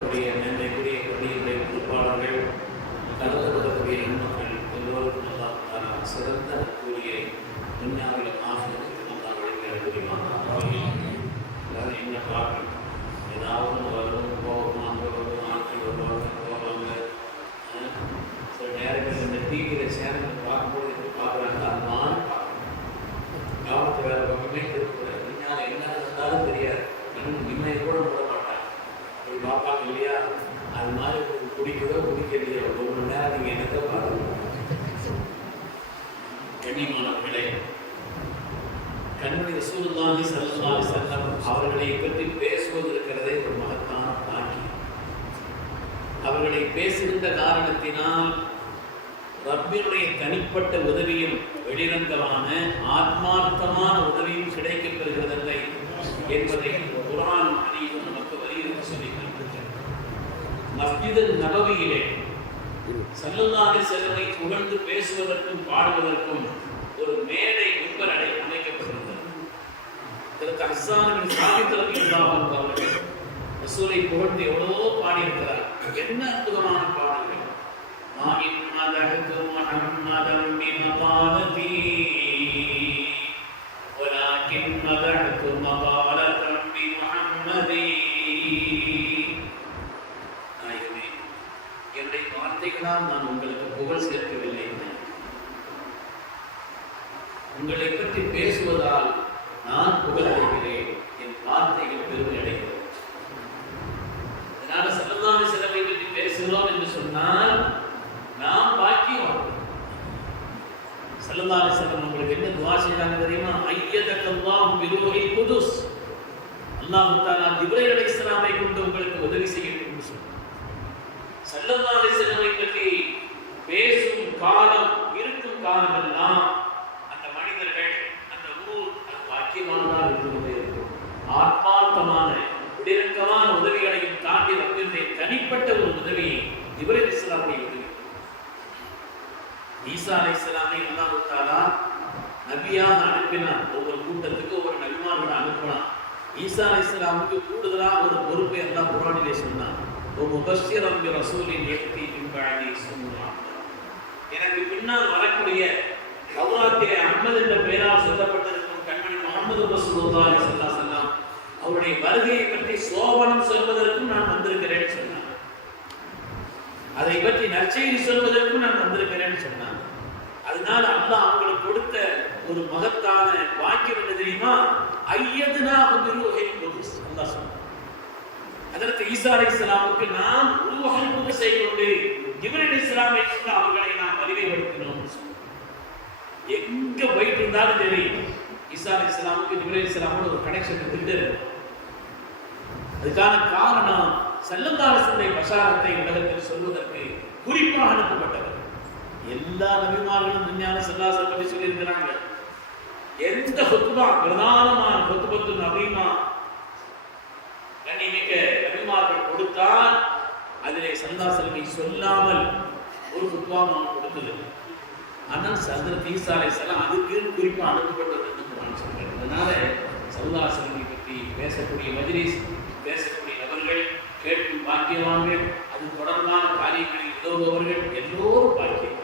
நன்மைக்குரிய பள்ளியுடைய பொறுப்பாளர்கள், கலந்துக்கூடிய நன்மக்கள் எல்லோருக்கும் நல்லா சிறந்த கூலியை துன்யாவில் ஆசிரியருக்கு நல்லா வழங்கிட முடியுமா? அதாவது என்ன பார்க்கணும், ஏதாவது வரும் போகணும், அங்கே வரும், ஆட்கள் வருவாங்க போவாங்க. சில நேரங்கள் இந்த டிவியில் சேனல் பார்க்கும்போது எப்படி பார்க்குறாங்க, அது மாதிரி பார்க்கணும். கவனத்தை வேறு பக்கமே இருக்கக்கூடாது. துன்யாவில் என்ன இருந்தாலும் தெரியாது, நிம்மதி கூட போட மாட்டாங்க, அப்படி பார்ப்பாங்க இல்லையா? அது மாதிரி குடிக்கிறதோ குடிக்கிறதையோ ஒரு மணி நேரம் நீங்கள் என்னத்தை பார்க்கணும். கண்ணியமானவர்களே, கண்மணி ரசூலுல்லாஹி ஸல்லல்லாஹு அலைஹி வஸல்லம் அவர்களை பற்றி பேசுவது இருக்கிறதே ஒரு மகத்தான பாக்கியம். அவர்களை பேசுகின்ற காரணத்தினால் ரப்பினுடைய தனிப்பட்ட உதவியும் வெளிரங்கமான ஆத்மார்த்தமான உதவியும் கிடைக்கப் பெறுகிறதில்லை என்பதை குர்ஆன் ஹதீஸும் நமக்கு வலியுறுத்தி சொல்லி காண்பிக்கிறது. மஸ்ஜித் நபவியிலே ஸல்லல்லாஹு அலைஹி வஸல்லம் புகழ்ந்து பேசுவதற்கும் பாடுவதற்கும் ஒரு மேடை மிம்பரை அமைக்கப்பட்டிருந்தது. இதற்கு ஹஸ்ஸான் பின் சாபித் ரலியல்லாஹு அன்ஹு அவர்கள் ரசூலை புகழ்ந்து எவ்வளவோ பாடியிருக்கிறார். என்ன அற்புதமான பாடல்கள்! மாஇன் மதஹது முஹம்மதன் பிமகாலதி வலாகின் மதஹது மகாலதன் பிமுஹம்மதி. நாயகமே, என்னுடைய வார்த்தைகளால் நான் உங்களுக்கு புகழ் சேர்க்கவில்லை, உங்களை பற்றி பேசுவதால் நான் புகழ் அடைகிறேன், என் வார்த்தைகள் பெருமை அடைகிறது. அதனால ஸல்லல்லாஹு அலைஹி வஸல்லம் பற்றி பேசுகிறோம் என்று சொன்னால் நாம் பாக்கியம். ஸல்லல்லாஹு அலைஹி வஸல்லம் உங்களுக்கு என்ன துஆ செய்றாங்க தெரியுமா? ஐயதக்கல்லாஹு பிருஹில் குதுஸ். அல்லாஹ் தஆலா ஜிப்ரீல் அலைஹிஸ்ஸலாமை கொண்டு உங்களுக்கு உதவி செய்யட்டும் என்று சொன்னார். ஸல்லல்லாஹு அலைஹி வஸல்லம் பற்றி பேசும் காலம் இருக்கும் காலமெல்லாம் அந்த மனிதர்கள் அந்த ஊர் அது பாக்கியமானதாக இருந்து இருக்கும். ஆத்மார்த்தமான விடயமான உதவிகளையும் தாண்டி ரப்பினுடைய தனிப்பட்ட ஒரு உதவியை ஜிப்ரீல் அலைஹிஸ்ஸலாமுடைய உதவி. ஈசா அலைஹிஸ்ஸலாமை அல்லாஹ் தஆலா நபியாக அனுப்பினார். ஒவ்வொரு கூட்டத்துக்கு ஒவ்வொரு நபிமார்களை அனுப்பினார். ஈசா அலைஹிஸ்ஸலாமுக்கு கூடுதலாக ஒரு பொறுப்பை அல்லாஹ் குர்ஆனிலே சொன்னார். முபஷ்ஷிரன் பிரசூலின் யக்தி மின் பஅதி இஸ்முஹு அஹ்மத். எனக்கு பின்னால் வரக்கூடிய தௌராத்திலே அஹ்மத் என்ற பெயரால் சொல்லப்பட்டிருக்கும் கண்மணி முஹம்மது ரசூலுல்லாஹி ஸல்லல்லாஹு அலைஹி வஸல்லம் அவருடைய வருகையை பற்றி சோபனம் சொல்வதற்கும் நான் வந்திருக்கிறேன்னு சொன்னார். அதை பற்றி நற்செய்தி சொல்வதற்கும் நான் வந்திருக்கிறேன்னு சொன்னார். அதனால அல்லாஹ் அவங்களுக்கு கொடுத்த ஒரு மகத்தான வாக்கியம் என்ன தெரியுமா? ஐயதுனாஹு பிருஹில் குதுஸ். அல்லாஹ் சொன்னார். ஹஜ்ரத் ஈசா அலைஹிஸ்ஸலாமுக்கு நாம் ரூஹுல் குதுஸை கொண்டு ஜிப்ரீல் அலைஹிஸ்ஸலாமை கொண்டு அவர்களை நாம் வலிமைப்படுத்தினோம். எங்க போயிட்டு இருந்தாலும் சரி, ஈசா அலைஹிஸ்ஸலாமுக்கு ஜிப்ரீல் அலைஹிஸ்ஸலாமோட ஒரு கனெக்ஷன் இருந்துட்டு. அதுக்கான காரணம் ஸல்லல்லாஹு அலைஹி வஸல்லம் பஷாரத்தை உலகத்தில் சொல்வதற்கு குறிப்பாக அனுப்பப்பட்டவர். எல்லா நபிமார்களும் விஞ்ஞான ஸல்லல்லாஹு அலைஹி வஸல்லம் பற்றி சொல்லியிருக்கிறாங்க. எந்த ஹுத்பா பிரதானமான ஹுத்பத்து நபீமா கண்ணிமிக்க நபிமார்கள் கொடுத்தால் அதிலே ஸல்லல்லாஹு அலைஹி வஸல்லம் சொல்லாமல் ஒரு ஹுத்பா நான் கொடுத்தது. ஆனால் ஹஜ்ரத் ஈசா அலைஹிஸ்ஸலாம் அதுக்கு குறிப்பாக அனுப்பப்பட்டது என்று நான் சொல்கிறேன். அதனால ஸல்லல்லாஹு அலைஹி வஸல்லம் பற்றி பேசக்கூடிய மஜ்லிஸ், பேசக்கூடிய நபர்கள், கேட்கும் பாக்கியவான்கள், அது தொடர்பான காரியங்களில் உதவுபவர்கள் எல்லோரும் பாக்கியம்.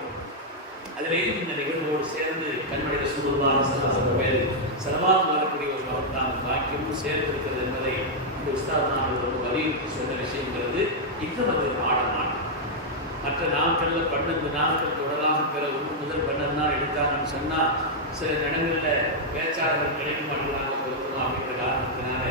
அதிலேயும் இந்த நிகழ்வோடு சேர்ந்து கண்மணி ரசூலுல்லாஹி ஸல்லல்லாஹு அலைஹி வஸல்லம் ஸலவாத் வரக்கூடிய ஒரு மகத்தான பாக்கியமும் சேர்ந்திருக்கிறது என்பதை இந்த உஸ்தாத் நான் ஒரு வலியுறுத்தி சொன்ன விஷயங்கிறது இன்னும் அது ஆடமான. மற்ற நாட்களில் 12 நாட்கள் தொடராக பிற 1 முதல் 12 நாள் எடுத்தாங்கன்னு சொன்னால் சில இடங்களில் பேச்சாளர்கள் கிடைக்க மாட்டேங்கிறாங்க கொடுக்கணும் அப்படின்ற காரணத்தினால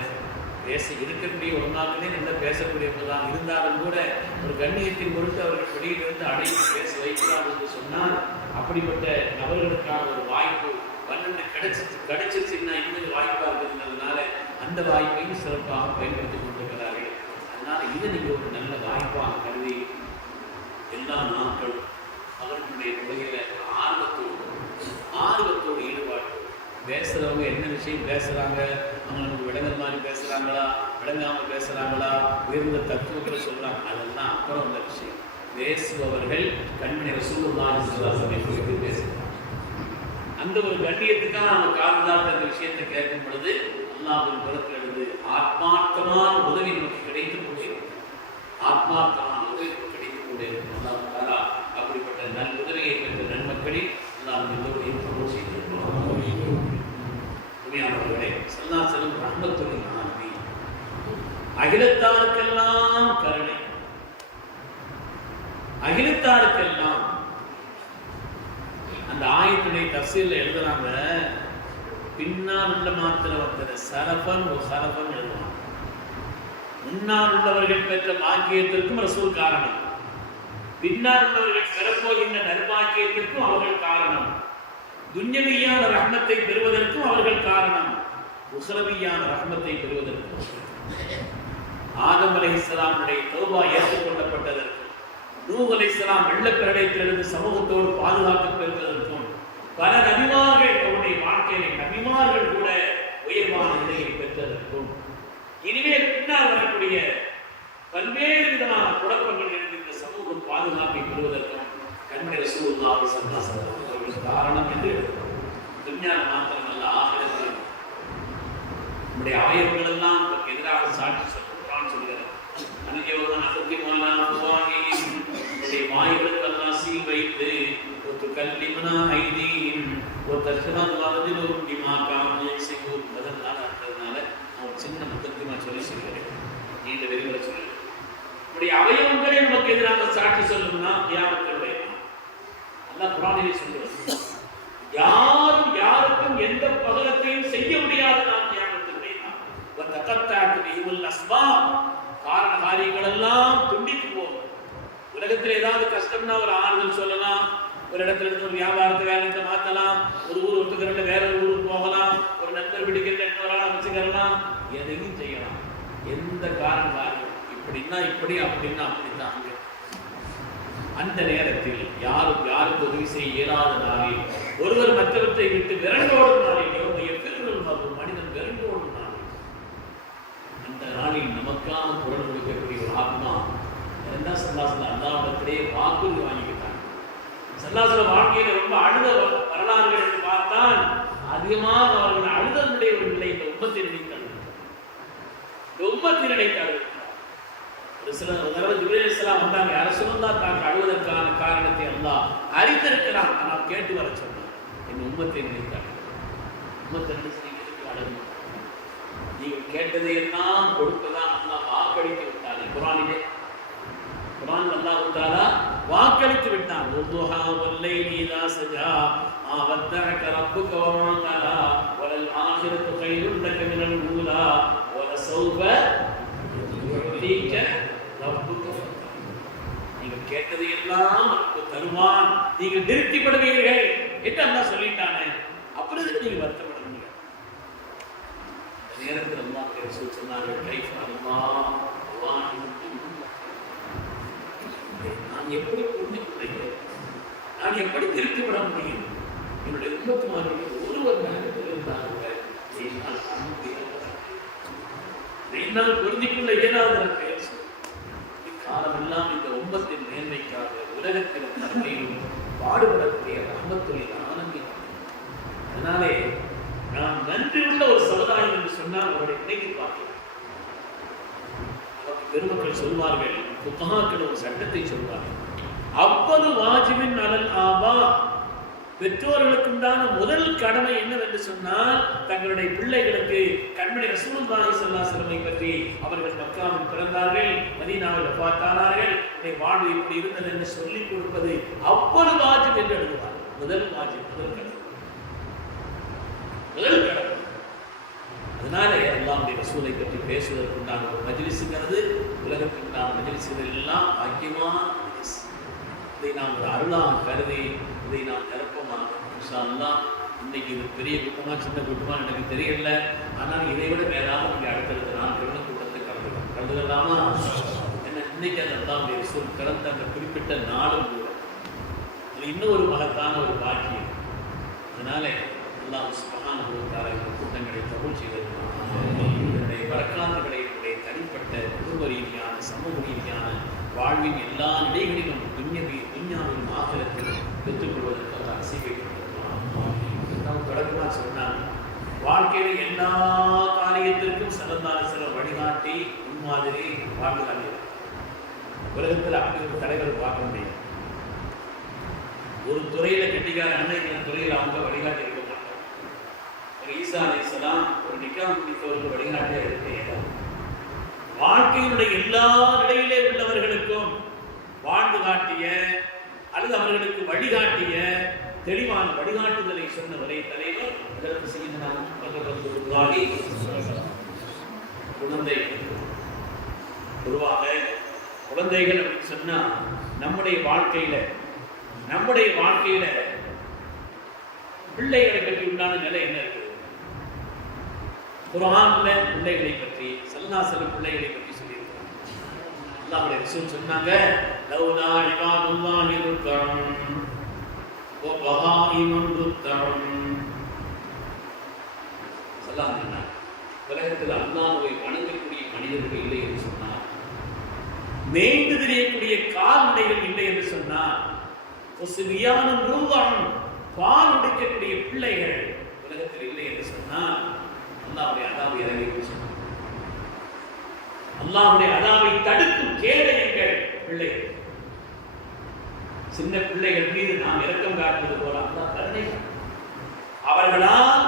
பேச இருக்கக்கூடிய ஒரு நாட்களே நல்லா பேசக்கூடியவங்கதான் இருந்தாலும் கூட ஒரு கண்ணியத்தின் பொருட்டு அவர்கள் வெளியிலிருந்து அடைத்து பேச வைக்கிறார் என்று சொன்னால் அப்படிப்பட்ட நபர்களுக்கான ஒரு வாய்ப்பு 12 கிடைச்சிருச்சுன்னா இன்னொரு வாய்ப்பாக இருக்கிறதுனால அந்த வாய்ப்பையும் சிறப்பாக பயன்படுத்தி கொண்டிருக்கிறார்கள். அதனால் இதை நீங்கள் ஒரு நல்ல வாய்ப்பாக கருதி எல்லா நாட்களும் அவர்களுடைய தொழில ஆர்வத்தோடு ஈடுபாடு பேசுகிறவங்க என்ன விஷயம் பேசுகிறாங்க, அவங்களுக்கு விளங்குற மாதிரி பேசுகிறாங்களா, விளங்காமல் பேசுகிறாங்களா, உயர்ந்த தத்துவங்களை சொல்கிறாங்க, அதெல்லாம் அப்புறம் உள்ள விஷயம். பேசுபவர்கள் கண்மணி ரசூலுல்லாஹி ஸல்லல்லாஹு அலைஹி வஸல்லம் குறித்து பேசுகிறாங்க. அந்த ஒரு கண்ணியத்துக்காக நம்ம காரணத்தால் அந்த விஷயத்தை கேட்கும் பொழுது அல்லாஹ்வின் புறத்திலிருந்து ஆத்மார்த்தமான உதவி நமக்கு கிடைத்து கொண்டிருக்கிறது. ஆத்மார்த்தமான உதவி கிடைத்துக் கொண்டே இருக்கிறார். அப்படிப்பட்ட நல் உதவியை பெற்ற நன்மக்களில் நாம் எல்லோரையும் கபூல் செய்திருக்கிறோம். உண்மையானவர்களே, ஸல்லல்லாஹு அலைஹி வஸல்லம் ரஹ்மத்துல் லில் ஆலமீன், அகிலத்தாருக்கெல்லாம் கருணை, அகிலத்தாருக்கெல்லாம். அந்த ஆயத்துடைய தஃசீர்ல எழுதுறாங்க, பின்னால் உள்ள மாத்திரம் வந்தது சரஃபன் ஒரு சரஃபன் எழுதுவாங்க. முன்னால் உள்ளவர்கள் பெற்ற பாக்கியத்திற்கும் ரசூல் காரணம், பின்னால் உள்ளவர்கள் பெறப்போகின்ற நற்பாக்கியத்திற்கும் அவர்கள் காரணம், துன்யவியான ரஹ்மத்தை பெறுவதற்கும் அவர்கள் காரணம், உஸ்ரவியான ரஹ்மத்தை பெறுவதற்கும். ஆதம் அலைஹிஸ்ஸலாமுடைய தௌபா ஏற்றுக்கொள்ளப்பட்டதற்கும், நூஹ் அலைஹிஸ்ஸலாம் வெள்ளப்பிரளயத்திலிருந்து சமூகத்தோடு பாதுகாப்பு பெறுவதற்கும், பல நபிமார்கள் அவருடைய வாழ்க்கையிலே நபிமார்கள் கூட உயர்வான நிலையை பெற்றதற்கும், இனிமேல் பின்னால் வரக்கூடிய பல்வேறு விதமான குழப்பங்கள் இருந்து இந்த சமூகம் பாதுகாப்பை பெறுவதற்கும் கண்மை ரசூலுல்லாஹி ஸல்லல்லாஹு அலைஹி வஸல்லம் காரணம் என்று துன்யால மாத்திரமல்ல, ஆகிரத்தில் நம்முடைய அவயவங்கள் எல்லாம் நமக்கு எதிராக சாட்சி சொல்கிறான் சொல்கிறார். அன்னையோதான் அசத்தியமான உடைய வாய்களுக்கு எல்லாம் சீல் வைத்து ஒரு கல்லிமனா ஐதீன் ஒரு தர்ஷனம் வலதிலும் டிமாக்காம செய்வோம் அதனால அர்த்தத்தினால ஒரு சின்ன முத்தத்தியமா சொல்லி சொல்கிறேன். நீண்ட விரிவுரை சொல்லுங்கள். நம்முடைய அவயவங்களே நமக்கு எதிராக சாட்சி சொல்லணும்னா கியாமத்துடைய அல்லாஹ் குர்ஆனிலே சொல்கிறார், யாரும் யாருக்கும் எந்த பகலத்தையும் செய்ய முடியாது. நாம் கியாமத்துடைய வதகத்தஅத் பிஹில் அஸ்பாப், காரண காரியங்கள் எல்லாம் துண்டித்து போகும். உலகத்தில் ஏதாவது கஷ்டம்னா ஒரு ஆறுதல் சொல்லலாம், ஒரு இடத்துல இருந்து ஒரு வியாபாரத்தை வேலையை மாற்றலாம், ஒரு ஊர் ஒத்துக்கிறத வேற ஒரு ஊருக்கு போகலாம், ஒரு நண்பர் பிடிக்கிற இன்னொரு ஆள் அமைச்சுக்கலாம், எதையும் செய்யலாம். எந்த காரணம் இப்படின்னா இப்படி அப்படின்னா அப்படித்தான். அந்த நேரத்தில் யாரும் யாருக்கு உதவி செய்ய இயலாத நாளில், ஒருவர் மற்றவற்றை விட்டு விரண்டோடும் நாளில், மனிதன் விரண்டோடும் நாளில், அந்த நாளில் நமக்கான குரல் கொடுக்கக்கூடிய ஒரு ஆத்மா என்ன சல்லாசல அல்லாஹ்விடத்திலே வாக்குறுதி வாங்கிக்கிட்டாங்க. சல்லாசல வாழ்க்கையில ரொம்ப அழுத வரலாறுகள் என்று பார்த்தால் அதிகமாக அவர்கள் அழுதனுடைய ஒரு நிலை இந்த உம்மத்தை நினைத்தார்கள். ஒரு சில தடவை ஜிப்ரீல் அலைஹிஸ்ஸலாம் வந்தாங்க, ரசூலுல்லாஹ் தாங்கள் அழுவதற்கான காரணத்தை அல்லாஹ் அறிந்திருக்கிறான், ஆனால் கேட்டு வர சொன்னார். என் உம்மத்தை நினைத்தார்கள். உம்மத்தை நினைச்சு நீங்க எதுக்கு அழுகணும்? நீங்கள் கேட்டதை எல்லாம் கொடுப்பதான் அல்லாஹ் வாக்களித்து விட்டார்கள். குர்ஆனிலே அல்லாஹ் தஆலா வாக்களித்து விட்டான். வதுஹா வல்லைலி இதா சஜா மா வத்தஅக ரப்புக வமா கலா வலல் ஆகிரத்து கைருன் லக மினல் ஊலா வலசௌஃப யுதீக ரப்புக. நீங்கள் கேட்டதை எல்லாம் உங்களுக்கு தருவான், நீங்கள் திருப்திப்படுவீர்கள் என்று அல்லாஹ் சொல்லிட்டானே, அப்புறம் எதுக்கு நீங்க வருத்தப்பட முடியாது? நேரத்தில் அல்லாஹ் ரசூல் சொன்னார்கள், கைஃப அல்லாஹ் நான் எப்படி புரிஞ்சுக்கொள்ள, நான் எப்படி திருப்திப்பட முடியும்? என்னுடைய உம்மத்துமார்கள் ஒருவர் என்னால் புரிஞ்சுக்கொள்ள இயலாத காலம் எல்லாம் இந்த உம்மத்தின் மேன்மைக்காக உலகத்தின் நன்மையிலும் பாடுபடக்கூடிய ரஹ்மத்துல் ஆலமீன். அதனாலே நாம் நன்றியுள்ள ஒரு சமுதாயம் என்று சொன்னால் அவருடைய நினைத்து பார்க்கலாம். பெருமக்கள் சொல்வார்கள், புத்தகாக்கள் ஒரு சட்டத்தை சொல்வார்கள், அவ்வளவு வாஜிபின் அலல் ஆபா, பெற்றோர்களுக்குண்டான முதல் கடமை என்னவென்று சொன்னால் தங்களுடைய பிள்ளைகளுக்கு கண்மணி ரசூலுல்லாஹி ஸல்லல்லாஹு அலைஹி வஸல்லம் பற்றி அவர்கள் மக்காவில் பிறந்தார்கள், மதீனாவில் வஃபாத்தானார்கள், உடைய வாழ்வு இப்படி இருந்தது என்று சொல்லிக் கொடுப்பது அவ்வளவு வாஜிப் என்று எழுதுவார். முதல் வாஜிப், முதல் கடமை, முதல் கடமை. அதனாலே அல்லாஹ்வுடைய ரசூலை பற்றி பேசுவதற்குண்டான ஒரு மஜ்லிஸ்ங்கிறது உலகத்துக்குண்டான மஜ்லிஸ்கள் எல்லாம் பாக்கியமான மஜ்லிஸ். இதை நாம் ஒரு அருளாக கருதி இதை நாம் நிரப்பமாக இன்ஷா அல்லாஹ். இன்னைக்கு இது பெரிய கூட்டமா சின்ன கூட்டமா எனக்கு தெரியல, ஆனால் இதை விட வேறாவது இங்கே அடுத்தடுத்த நாட்கள் கூட்டத்தை கலந்துக்கலாமா? என்ன இன்னைக்கு அந்த அல்லாஹ்வுடைய ரசூல் பிறந்த அந்த குறிப்பிட்ட நாளும் கூட அது இன்னும் ஒரு மகத்தான ஒரு பாக்கியம். அதனாலே அல்லாஹ் சுப்ஹானஹு வ தஆலா இந்த கூட்டங்களை கபூல் செய்திருக்கிறார். இதனுடைய பரக்காத்துகளை என்னுடைய தனிப்பட்ட குடும்ப ரீதியான சமூக ரீதியான வாழ்வின் எல்லா நிலைகளிலும் துன்யாவின் ஆகிரத்தில் பெற்றுக்கொள்வதற்காக அசைவைத்திருக்கிறார். நாம் தொடர்பாக சொன்னால் வாழ்க்கையில் எல்லா காரியத்திற்கும் ஸல்லல்லாஹு அலைஹி வஸல்லம் வழிகாட்டி முன்மாதிரி வாழ்கிறார்கள். உலகத்தில் அப்படி ஒரு தலைவர் பார்க்க முடியாது. ஒரு துறையில கெட்டிக்கார அண்ணன் துறையில் அவங்க வழிகாட்டி இருக்க மாட்டாங்க. ஒரு ஈசா அலைஹிஸ்ஸலாம் ஒரு நிக்காஹ் முடித்தவர்கள் வழிகாட்டியா இருக்க வாழ்க்கையினுடைய எல்லா நிலையிலே உள்ளவர்களுக்கும் வாழ்ந்து காட்டிய அல்லது அவர்களுக்கு வழிகாட்டிய தெளிவான வழிகாட்டுதலை சொன்ன ஒரே தலைவர் அதற்கு செய்கின்ற குழந்தை. பொதுவாக குழந்தைகள் அப்படின்னு சொன்னா நம்முடைய வாழ்க்கையில பிள்ளைகளை பற்றி உண்டான நிலை என்ன இருக்குது? குர்ஆன்ல பிள்ளைகளை பற்றி ஸல்லல்லாஹு அலைஹி வஸல்லம் பிள்ளைகளை பற்றி சொல்லியிருக்கிறாங்க. அல்லாஹ்வுடைய ரசூல் சொன்னாங்க, லௌலா இபாதுல்லாஹி ருக்கரம் வ பஹாயிமுன் ருக்கரம். ஸல்லல்லாஹு அலைஹி வஸல்லம் உலகத்தில் அல்லாஹ்வை வணங்கக்கூடிய மனிதர்கள் இல்லை என்று சொன்னார், மேய்ந்து திரியக்கூடிய கால்நடைகள் இல்லை என்று சொன்னார், பால் உடைக்கக்கூடிய பிள்ளைகள் உலகத்தில் இல்லை என்று சொன்னால் அல்லாஹ்வுடைய அதாவை இறங்கி சொன்னார். அல்லாஹ்வுடைய அதாவை தடுக்கும் கேடயங்கள் பிள்ளைகள். சின்ன பிள்ளைகள் மீது நாம் இரக்கம் காட்டுவது போல அல்லாஹ் கருணை. அவர்களால்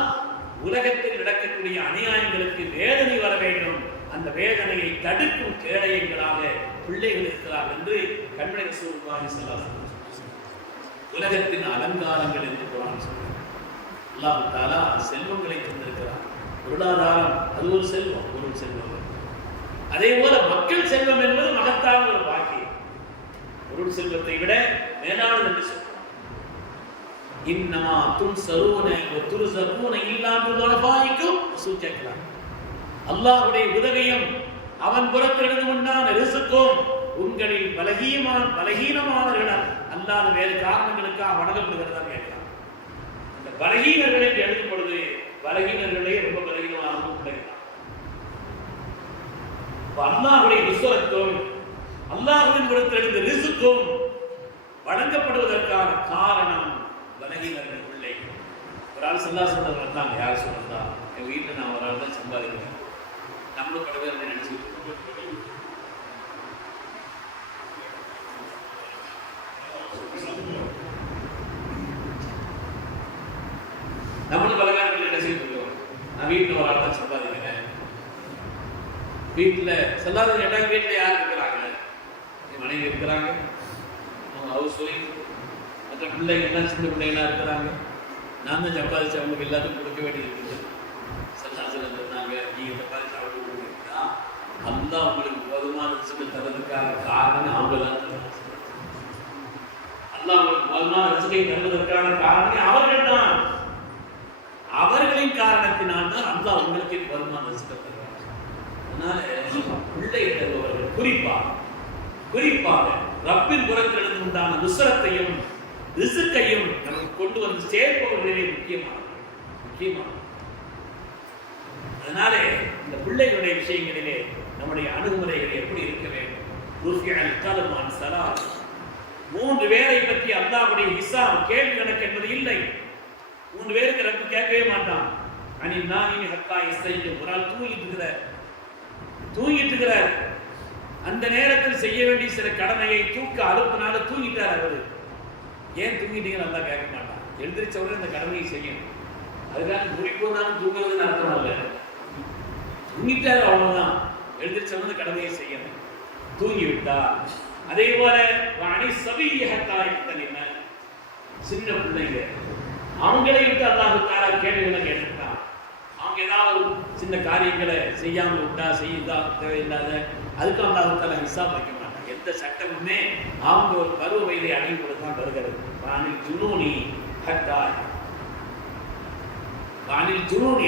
உலகத்தில் நடக்கக்கூடிய அநியாயங்களுக்கு வேதனை வர வேண்டும், அந்த வேதனையை தடுக்கும் கேடயங்களாக பிள்ளைகள் இருக்கிறார் என்று கண்மணி ரசூலுல்லாஹி ஸல்லல்லாஹு அலைஹி வஸல்லம் உலகத்தின் அலங்காரங்கள் என்று குர்ஆன் சொல்கிறார். அல்லாஹ் தஆலா செல்வங்களை தந்திருக்கிறார். பொருளாதாரம் அது ஒரு செல்வம், பொருள் செல்வம். அதே போல மக்கள் செல்வம் என்பது மகத்தான ஒரு பாக்கியம். பொருள் செல்வத்தை விட மேலானது என்று சொல்றார். இன்னமா துன்சரூன வ துர்ஸகூன இல்லா பிதுஅஃபாயிக்கும் சுஜக்லா. அல்லாஹ்வுடைய உதவியும் அவன் புறத்திலிருந்து உண்டான ரிஸ்கும் உங்களில் பலகீனமானவர்களால் அல்லாத வேறு காரணங்களுக்காக வணங்கப்படுகிறதா கேட்கிறான். அந்த பலகீனர்களை எழுதும் பொழுது பலகீனர்களே ரொம்ப பலகீனமாக கிடைக்கிறான். அல்லாஹ்வுடைய விசுவத்தும் அல்லாஹ்வின் புறத்திலிருந்து ரிஸ்கும் வழங்கப்படுவதற்கான காரணம் பலகீனர்கள் பிள்ளை. ஒரு ஆள் ஸல்லல்லாஹு அலைஹி வஸல்லம் வந்தாங்க. யார் சொல்றா? என் வீட்டில் நான் ஒரு ஆள் தான் சம்பாதிக்கிறேன். நம்மளும் பல பேர் நினைச்சுட்டு நம்மளும் பல பேர் நினைச்சுட்டு இருக்கோம். நான் வீட்டில் ஒரு ஆள் தான் சம்பாதிக்கிறேன். வீட்டில் சொல்லாத எல்லா வீட்டில் யார் இருக்கிறாங்க? என் மனைவி இருக்கிறாங்க, அவங்க ஹவுஸ் ஒய்ஃப், மற்ற பிள்ளைங்கள்லாம் சின்ன பிள்ளைங்களாம் இருக்கிறாங்க. நான் தான் சம்பாதிச்சு அவங்களுக்கு எல்லாத்துக்கும் கொடுக்க வேண்டியது இருக்குது. சல்லாசலம் சொன்னாங்க, நீங்கள் சம்பாதிச்சு அவங்களுக்கு கொடுக்குறீங்கன்னா அல்லாஹ் உங்களுக்கு போதுமான ரிஸ்க் தரதுக்கான காரணம் அவங்க தான். அல்லாஹ் உங்களுக்கு போதுமான ரிஸ்கை தருவதற்கான காரணம் அவர்கள் தான். அவர்களின் காரணத்தினால் தான் அல்லாஹ் உங்களுக்கு போதுமான ரிஸ்கை தருவாங்க. அதனால பிள்ளைகள் குறிப்பாக ரப்பின் புறத்திலிருந்து உண்டான நுஸ்ரத்தையும் ரிஸ்கையும் நமக்கு கொண்டு வந்து சேர்ப்பவர்களே முக்கியமான. அதனாலே இந்த பிள்ளைகளுடைய விஷயங்களிலே நம்முடைய அணுகுமுறைகள் எப்படி இருக்க வேண்டும்? மூன்று பேரை பற்றி அல்லாஹ்வுடைய ஹிசாப் கேள்வி கணக்கு என்பது இல்லை. மூன்று பேருக்கு ரப்பு கேட்கவே மாட்டான். ஒரு ஆள் தூங்கிட்டு இருக்கிறார். அந்த நேரத்தில் செய்ய வேண்டிய சில கடமையை தூக்க அழுப்பினால தூங்கிட்டார். அவரு ஏன் தூங்கிட்டீங்கன்னு நல்லா கேட்க மாட்டான். எழுந்திரிச்ச உடனே இந்த கடமையை செய்யணும். அதுக்காக முடிப்போனாலும் தூங்குறதுன்னு அர்த்தம் இல்லை. தூங்கிட்டாரு அவ்வளவுதான். எழுந்திரிச்ச உடனே கடமையை செய்யணும். தூங்கி விட்டா அதே போல சின்ன பிள்ளைங்க அவங்களை விட்டு அல்லாஹ் தஆலா கேள்விகளை கேட்டுட்டான். அவங்க ஏதாவது சின்ன காரியங்களை செய்யாமல் விட்டா செய்யதா தேவையில்லாத அதுக்கு அல்லாஹ் தஆலா ஹிசாப் வைக்க மாட்டான். எந்த சட்டமுமே அவங்க ஒரு பருவ வயதை அடையும் கொடுத்தான் வருகிறது.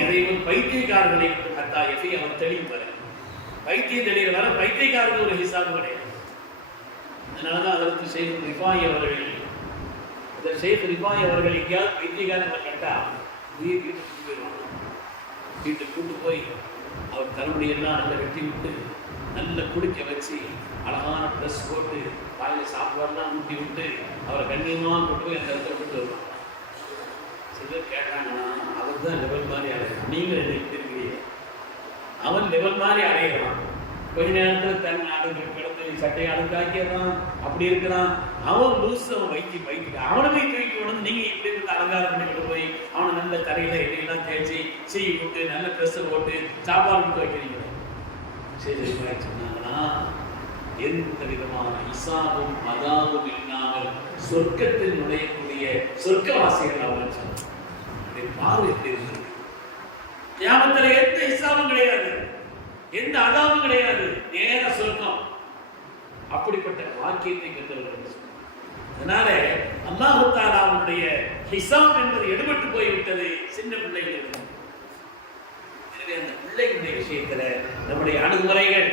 அதை ஒரு பைத்தியக்காரர்களை ஹத்தா எஃபி அவன் தெளிவு வர பைத்தியம் தெளிவு வர பைத்தியக்காரர்கள் ஒரு ஹிசாபு கிடையாது. அதனாலதான் அதற்கு ஷேக் ரிஃபாயி அவர்கள் எங்கேயாவது பைத்தியக்காரங்களை கண்டா வீட்டுக்கு போயிடுவாங்க. வீட்டுக்கு கூட்டு போய் அவர் தலைமுடியெல்லாம் நல்லா வெட்டி விட்டு நல்ல குடிக்க வச்சு அழகான ட்ரெஸ் போட்டு காலையில் சாப்பாடுலாம் ஊட்டி விட்டு அவரை கண்ணியமாக கொண்டு போய் அந்த இடத்துல கொண்டு வருவாங்க. சிலர் கேட்டாங்கன்னா அவர் தான் லெவல் மாதிரி அடையலாம். நீங்கள் என்ன இருக்கிறீங்க? அவன் லெவல் மாதிரி அடையலாம். கொஞ்ச நேரத்தில் தன் கிடந்து சட்டையை அழுக்காக்கிறான், அப்படி இருக்கிறான். அவன் லூஸ், அவன் வைத்து அவனை தூக்கி உடனே நீங்க இப்படி இருந்து அலங்காரம் பண்ணிக்கிட்டு போய் அவனை நல்ல தரையில எண்ணெயெல்லாம் தேய்ச்சி சீ போட்டு நல்ல ட்ரெஸ்ஸை போட்டு சாப்பாடு கொடுத்து வைக்கிறீங்க. சரி சொன்னாங்கன்னா எந்த விதமான இசாவும் மதாவும் இல்லாமல் சொர்க்கத்தில் நுழையக்கூடிய சொர்க்கவாசிகள் அவர்கள் சொன்னார். பார்வை எப்படி இருக்கு? கியாமத்துல எந்த இசாவும் கிடையாது, எந்த அதாவும் கிடையாது, நேர சொர்க்கம். அப்படிப்பட்ட வாக்கியத்தை பெற்றவர்கள். அதனால அல்லாஹ் தஆலா அவனுடைய ஹிசாப் என்பது எடுபட்டு போய்விட்டது சின்ன பிள்ளைகள். எனவே அந்த பிள்ளைகளுடைய விஷயத்துல நம்முடைய அணுகுமுறைகள்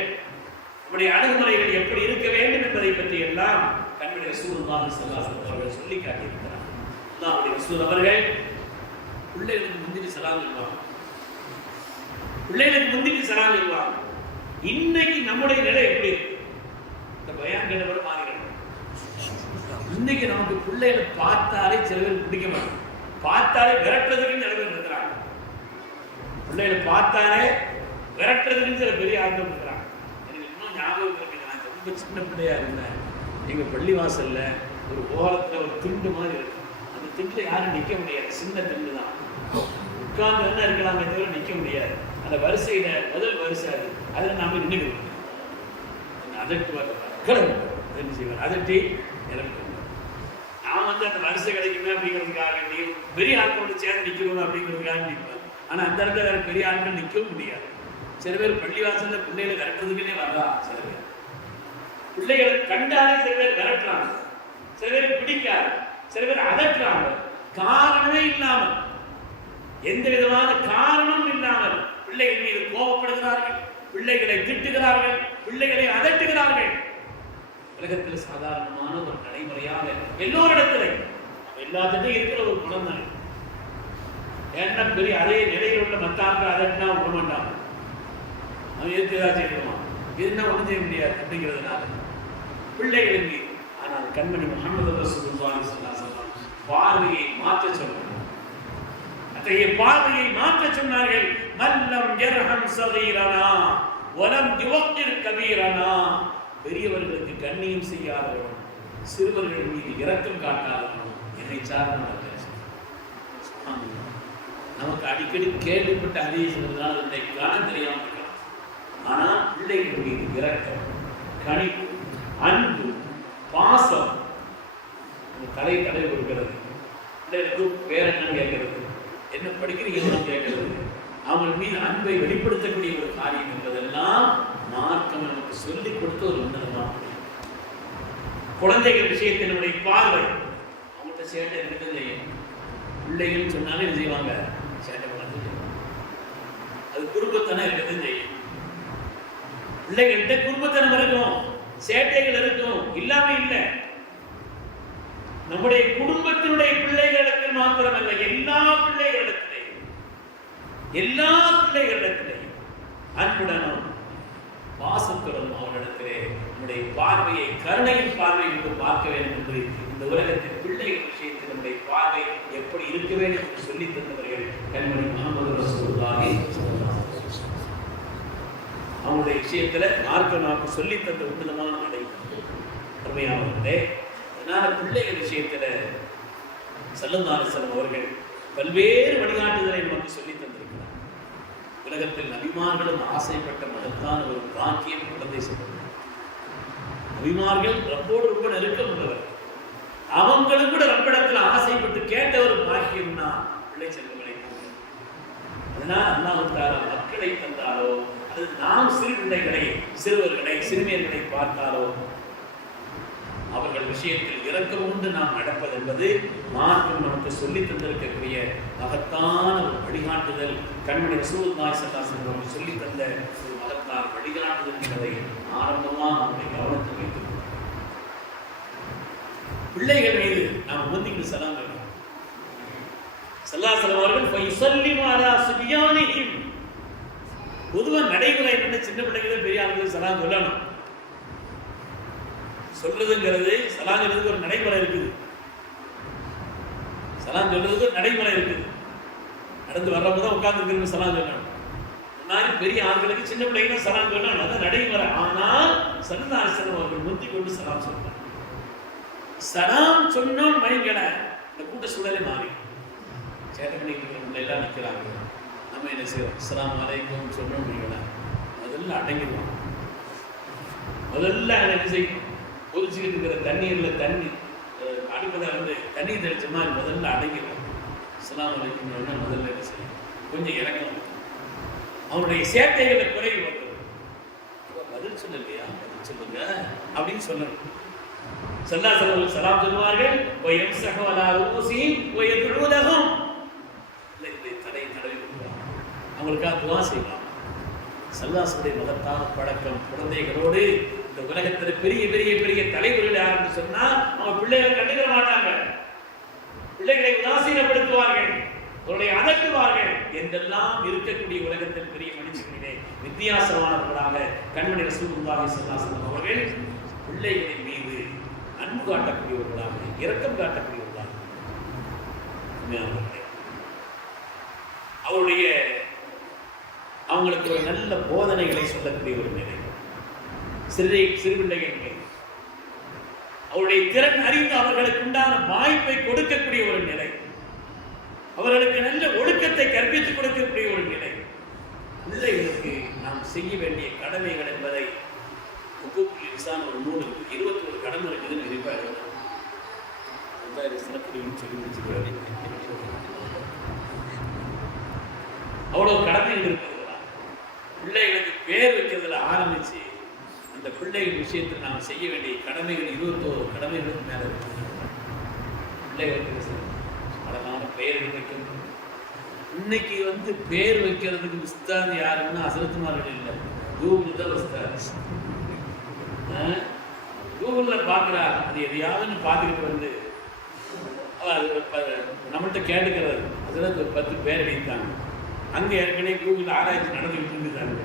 எப்படி இருக்க வேண்டும் என்பதை பற்றி எல்லாம் கண்மணி ரசூலுல்லாஹி ஸல்லல்லாஹு அலைஹி வஸல்லம் சொல்லி காட்டியிருக்கிறார். அல்லாஹ்வுடைய ரசூல் அவர்கள் பிள்ளைகளுக்கு முந்திரி சலாம் சொல்லுவாங்க. பிள்ளைகளுக்கு முந்திரி சலாம் சொல்லுவாங்க. இன்னைக்கு நம்முடைய நிலை எப்படி இருக்கு? இந்த பயான் கேட்டவரை மாறிடும். இன்னைக்கு நமக்கு பிள்ளைகளை பார்த்தாலே சில பேர் பிடிக்க மாட்டாங்க, பார்த்தாலே விரட்டுறதுக்கு சில பேர் இருக்கிறாங்க. பிள்ளைகளை பார்த்தாலே விரட்டுறதுக்கு சில பெரிய ஆட்கள் இருக்கிறாங்க. எனக்கு இன்னும் ஞாபகம் இருக்கு, நான் ரொம்ப சின்ன பிள்ளையா இருந்தேன். எங்க பள்ளிவாசல்ல ஒரு ஓரத்துல ஒரு திண்டு மாதிரி இருக்கும். அந்த திண்டுல யாரும் நிக்க முடியாது, சின்ன திண்டு தான். உட்கார்ந்து என்ன இருக்கலாமே தவிர நிக்க முடியாது. அந்த வரிசையில முதல் வரிசை அதில் நாம நின்றுக்கிறோம். அதட்டி எனக்கு நான் அந்த வரிசை கிடைக்குமே அப்படிங்கிறதுக்காக நீ பெரிய ஆட்களோட சேர்ந்து நிற்கணும் அப்படிங்கிறதுக்காக நிற்பேன். ஆனா அந்த இடத்துல வேற பெரிய ஆட்கள் நிற்கவும் முடியாது. சில பேர் பள்ளிவாசல்ல பிள்ளைகளை விரட்டுறதுக்குன்னே வரா. சில பேர் பிள்ளைகளை கண்டாலே சில பேர் விரட்டுறாங்க, சில பேர் பிடிக்காது, சில பேர் அதட்டுறாங்க. காரணமே இல்லாமல், எந்த விதமான காரணம் இல்லாமல் பிள்ளைகள் மீது கோபப்படுகிறார்கள், பிள்ளைகளை திட்டுகிறார்கள், பிள்ளைகளை அதட்டுகிறார்கள். உலகத்தில் சாதாரணமான ஒரு நடைமுறையாக எல்லோரிடத்திலும் எல்லாத்திலையும் இருக்கிற ஒரு குணம் தானே. ஏன்னா பெரிய அதே நிலையில் உள்ள மத்தாங்க அதட்டினா விட மாட்டாங்க, அவன் எதிர்த்து ஏதாச்சும் செய்யணுமா, இதுனா ஒன்றும் செய்ய முடியாது அப்படிங்கிறதுனால பிள்ளைகளின் மீது. ஆனால் கண்மணி முஹம்மது ரசூலுல்லாஹி ஸல்லல்லாஹு அலைஹி வஸல்லம் பார்வையை மாற்ற சொன்னார்கள். அத்தகைய பார்வையை மாற்ற சொன்னார்கள். மல்லம் யர்ஹம் ஸகீரனா வலம் யுவக்கிர் கபீரனா. பெரியவர்களுக்கு கண்ணியம் செய்யாதவனும் சிறுவர்கள் மீது இரக்கம் காட்டாதவனும் என்னை சார்ந்தவர்கள். நமக்கு அடிக்கடி கேள்விப்பட்ட ஹதீஸ்னால் என்னை காண தெரியாமல் இருக்கலாம். ஆனால் பிள்ளைகள் மீது இரக்கம், கணிப்பு, அன்பு, பாசம் தலை கொடுக்கிறது. பிள்ளைகளுக்கு பேர் என்னன்னு கேட்கறது, என்ன படிக்கிறீங்கன்னு கேட்கறது, அவங்கள் மீது அன்பை வெளிப்படுத்தக்கூடிய ஒரு காரியம் என்பதெல்லாம் மார்க்கம் நமக்கு சொல்லிக் கொடுத்த ஒரு உன்னதமான குழந்தைகள் விஷயத்தினுடைய பார்வை. அவங்கள்ட்ட சேட்டை இருக்கிறது இல்லையே, பிள்ளைகள் சொன்னாலே என்ன செய்வாங்க, சேட்டை பண்ணது. அது குடும்பத்தனம் இருக்கிறது செய்யும். பிள்ளைகள்கிட்ட குடும்பத்தனம் இருக்கும், சேட்டைகள் இருக்கும், இல்லாம இல்லை. நம்முடைய குடும்பத்தினுடைய பிள்ளைகளிடத்தில் மாத்திரமல்ல, எல்லா பிள்ளைகளிடத்திலேயும் அன்புடனும் பாசத்துடனும் அவனிடத்திலே நம்முடைய பார்வையை கருணையின் பார்வை என்று பார்க்க வேண்டும் என்று இந்த உலகத்தின் பிள்ளைகள் விஷயத்தில் நம்முடைய பார்வை எப்படி இருக்க வேண்டும் என்று சொல்லி தந்தவர்கள் கண்மணி முஹம்மது ரசூலுல்லாஹி ஸல்லல்லாஹு அலைஹி வஸல்லம். அவங்களுடைய விஷயத்துல மார்க்கம் நமக்கு சொல்லி தந்த உன்னதமான நடை அருமையானவர்களே. அதனால பிள்ளைகள் விஷயத்துல ஸல்லல்லாஹு அலைஹி வஸல்லம் அவர்கள் பல்வேறு வழிகாட்டுதலை நமக்கு சொல்லி தந்திருக்கிறார். உலகத்தில் நபிமார்களும் ஆசைப்பட்ட மகத்தான ஒரு பாக்கியம் குழந்தை சொல்றார். நபிமார்கள் ரப்போடு ரொம்ப நெருக்கம் உள்ளவர். அவங்களும் கூட ரப்பிடத்தில் ஆசைப்பட்டு கேட்ட ஒரு பாக்கியம்னா பிள்ளை செல்வங்களை. அதனால் அல்லாஹ் தஆலா மக்களை தந்தாலோ, அது நாம் சிறு பிள்ளைகளை, சிறுவர்களை, சிறுமியர்களை பார்த்தாலோ அவர்கள் விஷயத்தில் இரக்கம் கொண்டு நாம் நடப்பது என்பது மார்க்கம் நமக்கு சொல்லி தந்திருக்கக்கூடிய மகத்தான ஒரு வழிகாட்டுதல். கண்மணி ரசூலுல்லாஹி ஸல்லல்லாஹு அலைஹி வஸல்லம் சொல்லி தந்த ஒரு மகத்தான வழிகாட்டுதல் என்பதை ஆரம்பமாக நம்முடைய கவனத்தில் வைத்துக் கொள்ளும். பிள்ளைகள் மீது நாம் முந்திக்கு சலாம் சொல்லணும். ஸல்லல்லாஹு அலைஹி வஸல்லம் அவர்கள் ஃபயுஸல்லிமு அலா சுபியானிஹிம். பொதுவாக நடைமுறை என்ன, சின்ன பிள்ளைகளும் பெரிய ஆளுங்களுக்கு சலாம் சொல்லணும். சொல்றதுங்கிறது சலாங்கிறதுக்கு ஒரு நடைமுறை இருக்குது. சலாம் சொல்றதுக்கு ஒரு நடைமுறை இருக்குது. நடந்து வர்றப்பதான் உட்கார்ந்து சலாம் சொல்லணும். மாதிரி பெரிய ஆண்களுக்கு சின்ன பிள்ளைங்க சலாம் சொல்லணும், அதான் நடைமுறை. ஆனால் ஸல்லல்லாஹு அலைஹி வஸல்லம் அவர்கள் முந்தி கொண்டு சலாம் சொல்றாங்க. சலாம் சொன்னோம் வைங்கட இந்த கூட்ட சூழலே மாறி சேட்டை பண்ணிட்டு இருக்கிறவங்க எல்லாம் நிற்கிறாங்க. நம்ம என்ன செய்வோம்? அஸ்ஸலாமு அலைக்கும் சொன்னோம் வைங்கட முதல்ல அடங்கிடுவோம். முதல்ல என்ன செய்யும்? கொதிச்சுக்கிட்டு இருக்கிற தண்ணீரில் தண்ணி அடுப்பதை தண்ணீர் தெளிச்ச மாதிரி முதல்ல அடங்கிடுவோம். அஸ்ஸலாமு அலைக்கும் முதல்ல என்ன செய்யும்? கொஞ்சம் இறக்கணும். அவனுடைய சேட்டைகளை குறைவு வந்தது. பதில் சொல்லலையா? பதில் சொல்லுங்க அப்படின்னு சொல்லணும். ஸல்லல்லாஹு அலைஹி வஸல்லம் சலாம் சொல்வார்கள், வயம்ஸஹு அலா ரூஸிஹிம் வயதுஉ லஹும். தடை தடவி அவங்களுக்காக துஆ செய்வாங்க. ஸல்லல்லாஹு அலைஹி வஸல்லம் மகத்தான பழக்கம். குழந்தைகளோடு இந்த உலகத்தில் பெரிய பெரிய பெரிய தலைவர்கள் யாருன்னு சொன்னா அவங்க பிள்ளைகளை கண்டுக்க மாட்டாங்க. பிள்ளைகளை உதாசீனப்படுத்துவார்கள், அவருடைய அதட்டுவார்கள். என்றெல்லாம் இருக்கக்கூடிய உலகத்தில் பெரிய மனுஷர்களே வித்தியாசமானவர்களாக கண்மணி ரசூலுல்லாஹி ஸல்லல்லாஹு அலைஹி வஸல்லம் அவர்கள் பிள்ளைகளின் மீது அன்பு காட்டக்கூடியவர்களாக, இரக்கம் காட்டக்கூடியவர்களாக அவருடைய அவங்களுக்கு ஒரு நல்ல போதனைகளை சொல்லக்கூடிய ஒரு நிலை. சிறு பிள்ளைகள் அவருடைய திறன் அறிந்து அவர்களுக்கு உண்டான வாய்ப்பை கொடுக்கக்கூடிய ஒரு நிலை, அவர்களுக்கு நல்ல ஒழுக்கத்தை கற்பித்துக் கொடுக்கக்கூடிய ஒரு நிலை. பிள்ளைகளுக்கு நாம் செய்ய வேண்டிய கடமைகள் என்பதை ஹுக்கூக்குல் இன்சான் ஒரு நூல் 21 கடமை இருக்குதுன்னு இருப்பாரு. சொல்லி முடிச்சுக்கிறாரு. அவ்வளவு கடமைகள் இருக்கிறதுல பிள்ளைகளுக்கு பேர் வைக்கிறதுல ஆரம்பிச்சு அந்த பிள்ளைகள் விஷயத்தில் நாம் செய்ய வேண்டிய கடமைகள் 21 கடமைகளுக்கு மேல இருக்கு. பிள்ளைகளுக்கு அழகான பெயர்கள் வைக்கணும். இன்னைக்கு பேர் வைக்கிறதுக்கு உஸ்தாத் யாருன்னா அசரத்துமார்கள் இல்லை, கூகுள் தான் உஸ்தாத். கூகுளில் பார்க்குறா, அது எதையாவது பார்த்துக்கிட்டு நம்மள்கிட்ட கேட்டுக்கிறது. அதில் ஒரு 10 பேர் வைத்தாங்க. அங்கே ஏற்கனவே கூகுள் ஆராய்ச்சி நடந்துக்கிட்டு இருந்துட்டாங்க.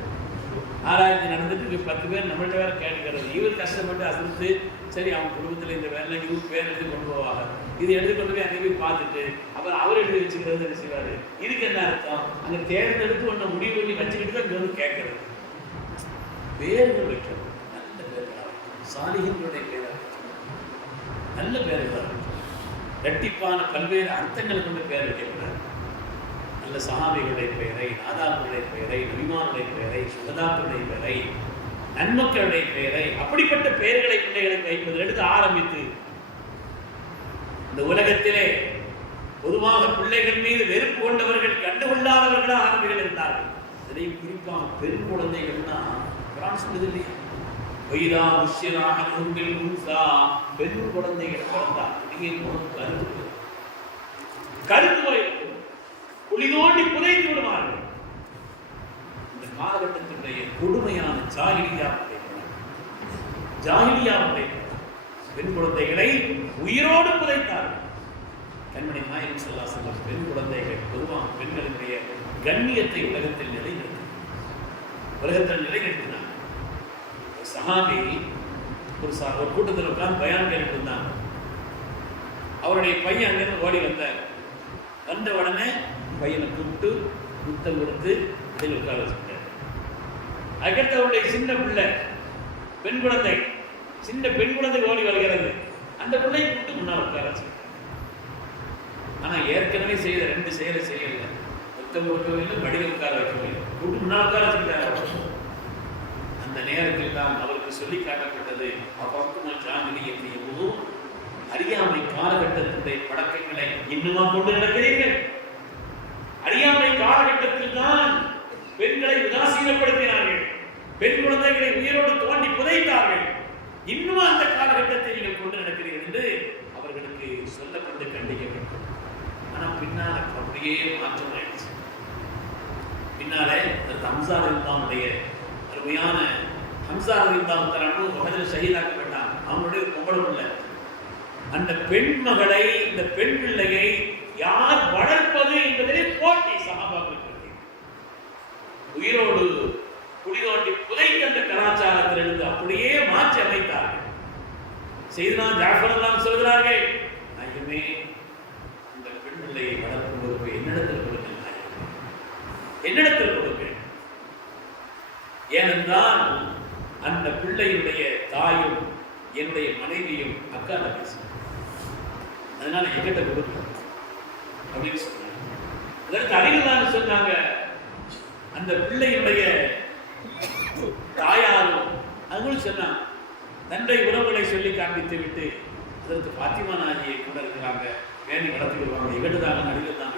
ஆராய்ச்சி நடந்துட்டு 10 பேர் நம்மள்கிட்ட வேற கேட்டுக்கிறது. இவர் கஷ்டப்பட்டு அசத்து சரி அவங்க குடும்பத்தில் இந்த வேலை இவருக்கு பேர் எழுதி கொண்டு போவாங்க. இது எழுதி கொண்டு போய் அங்கே போய் பார்த்துட்டு அப்புறம் அவர் எழுதி வச்சுக்கிறது என்ன செய்வார்? இதுக்கு என்ன அர்த்தம்? அங்கே தேர்ந்தெடுத்து ஒன்றை முடிவு பண்ணி வச்சுக்கிட்டு தான் இங்கே கேட்கறது. பேர்கள் வைக்கிறது, நல்ல பேர்களாக சாலிகளுடைய பேராக நல்ல பேர்களாக இரட்டிப்பான பல்வேறு அர்த்தங்கள் கொண்டு பேர் வைக்கக்கூடாது. நல்ல சஹாபிகளுடைய பெயரை, நாதாக்களுடைய பெயரை, நபிமானுடைய பெயரை, சுகதாக்களுடைய பெயரை, நன்மக்களுடைய பெயரை, அப்படிப்பட்ட பெயர்களை பிள்ளைகளுக்கு வைப்பது எடுத்து ஆரம்பித்து இந்த உலகத்திலே பொதுவாக பிள்ளைகள் மீது வெறுப்பு கொண்டவர்கள் கண்டுகொள்ளாதவர்களாக ஆரம்பிகள் இருந்தார்கள். இதையும் குறிப்பாக பெண் குழந்தைகள்னா குர்ஆன் சொல்லுது இல்லையா? வைதா உஷ்யராக உங்கள் முன்சா, பெண் குழந்தைகள் பிறந்தால் கருத்து வரைக்கும் குழி தோண்டி புதைத்து விடுவார்கள். இந்த காலகட்டத்தினுடைய கொடுமையான ஜாஹிலியாவுடைய பெண் குழந்தைகளை உயிரோடு புதைத்தார்கள். கண்மணி நாயகம் ஸல்லல்லாஹு அலைஹி வஸல்லம் பெண் குழந்தைகள் பொதுவாக பெண்களுடைய கண்ணியத்தை உலகத்தில் நிலைநிறுத்தினார். சஹாபி ஒரு கூட்டத்தில் உட்கார்ந்து பயான் கேட்டு இருந்தாங்க. அவருடைய பையன் அங்கிருந்து ஓடி வந்த உடனே பையனை கூப்பிட்டு முத்தம் கொடுத்து அதில் உட்கார வச்சுட்டார். அதுக்கடுத்து அவருடைய சின்ன பிள்ளை சின்ன பெண் குழந்தை ஓடி வருகிறது. அந்த பிள்ளையை கூப்பிட்டு முன்னால் உட்கார வச்சுட்டார். ஆனால் ஏற்கனவே செய்த 2 செயலை செய்யல. முத்தம் கொடுக்கவில்லை, மடியில் உட்கார வைக்கவில்லை, கூப்பிட்டு முன்னால் உட்கார வச்சுக்கிட்டார். அந்த நேரத்தில் தான் அவருக்கு சொல்லி காட்டப்பட்டது, அப்பொழுது ஜாஹிலிய்யத்தையும் அறியாமை காலகட்டத்தினுடைய பழக்கங்களை இன்னுமா கொண்டு நடக்கிறீர்கள்? அறியாமை காலகட்டத்தில் தான் பெண்களை உதாசீனப்படுத்தினார்கள், பெண் குழந்தைகளை உயிரோடு தோண்டி புதைத்தார்கள். இன்னும் அந்த காலகட்டத்தை நீங்கள் கொண்டு நடக்கிறீர்கள் என்று அவர்களுக்கு சொல்லப்பட்டு கண்டிக்கப்பட்டது. ஆனால் பின்னால் அப்படியே மாற்றம் ஆயிடுச்சு. பின்னாலே ஹம்ஸா ரலியல்லாஹுடைய அருமையான ஹம்ஸா ரலியல்லாஹு தஆலா உஹதில் ஷஹீதாக்கப்பட்டான். அவனுடைய பொம்பளை பிள்ளை. அந்த பெண் மகளை, இந்த பெண் பிள்ளையை யார் வளர்ப்பது என்பதிலே போட்டி சஹாபாக்களுக்கு. உயிரோடு குடிதோண்டி புதைத்த அந்த கலாச்சாரத்திலிருந்து அப்படியே மாற்றி அமைத்தார்கள். செய்தனா ஜாஃபர் எல்லாம் சொல்கிறார்கள், நாயகமே இந்த பெண் பிள்ளையை வளர்க்கும் பொறுப்பு என்னிடத்தில் கொடுங்கள், என்னிடத்தில் கொடுங்கள். ஏனென்றால் அந்த பிள்ளையுடைய தாயும் என்னுடைய மனைவியும் அக்கா தங்கச்சி, அதனால எங்கிட்ட கொடுக்க அப்படின்னு சொன்னாங்க. அதற்கு அறிவுதான் சொன்னாங்க, அந்த பிள்ளையுடைய தாயாரும் அதுவும் சொன்னாங்க, தன்னுடைய உறவுகளை சொல்லி காண்பித்து விட்டு அதற்கு பாத்திமா நாயகியை கூட இருக்கிறாங்க, வேண்டி வளர்த்து விடுவாங்க, இவட்டு தாங்க நடிகர் தாங்க.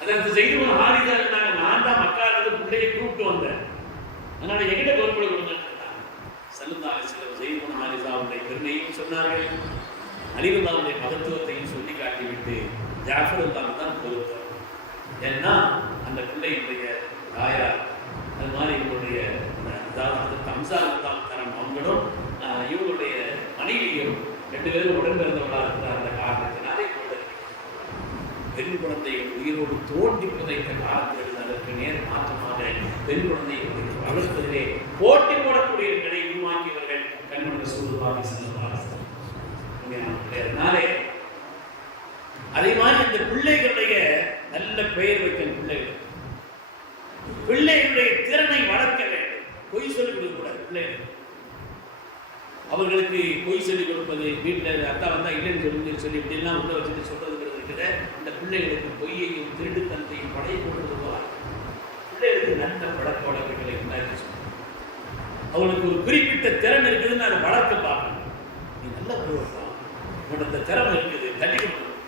அதற்கு செய்து ஹாரிதா இருந்தாங்க, நான் தான் மக்காரது பிள்ளையை கூப்பிட்டு வந்தேன், அதனால எங்கிட்ட பொறுப்புல கொடுங்க. சல்லல்லாஹு அலைஹி வஸல்லம் செய்து ஹாரிசாவுடைய பெருமையும் சொன்னார்கள், அலிவுல்லாவுடைய மகத்துவத்தையும் சொல்லி காட்டிவிட்டு ஜாஃபர் தான் பொறுத்தவர். ஏன்னா அந்த பிள்ளையுடைய தாயார் அது மாதிரி இவங்களுடைய தம்சால் தரம் அவங்களும் இவங்களுடைய மனைவியும் 2 பேரும் உடன் பிறந்தவர்களாக இருக்கிற அந்த காரணத்தினாலே பெண் குழந்தைகள் உயிரோடு தோண்டி புதைத்த காலத்தில் அதற்கு நேர் மாற்றமாக பெண் குழந்தைகளை வளர்ப்பதிலே போட்டி போடக்கூடிய நிலை உருவாக்கியவர்கள் கண்மணி சூழ்நிலை செல்வார்கள். அதனாலே அதே மாதிரி இந்த பிள்ளைகளுடைய நல்ல பெயர் வைக்க பிள்ளைகளுடைய திறனை வளர்க்க வேண்டும். பொய் சொல்லிக் கொடுக்க கூடாது. பிள்ளைகள் அவர்களுக்கு பொய் சொல்லிக் கொடுப்பது, வீட்டில் அத்தா வந்தா இல்லைன்னு சொல்லி இப்படி எல்லாம் உள்ள வச்சுட்டு சொல்றது இருக்கிற இந்த பிள்ளைகளுக்கு பொய்யையும் திருட்டுத்தனத்தையும் படைய கொண்டுவார். பிள்ளைகளுக்கு நல்ல பழக்க வழக்கங்களை உண்டாக்கி சொல்லுவாங்க. அவங்களுக்கு ஒரு குறிப்பிட்ட திறன் இருக்குதுன்னு அதை வளர்க்க பார்க்கணும். நீ நல்ல உருவப்பா, உன்னோட இந்த திறமை இருக்குது, தட்டி கொடுக்கணும்.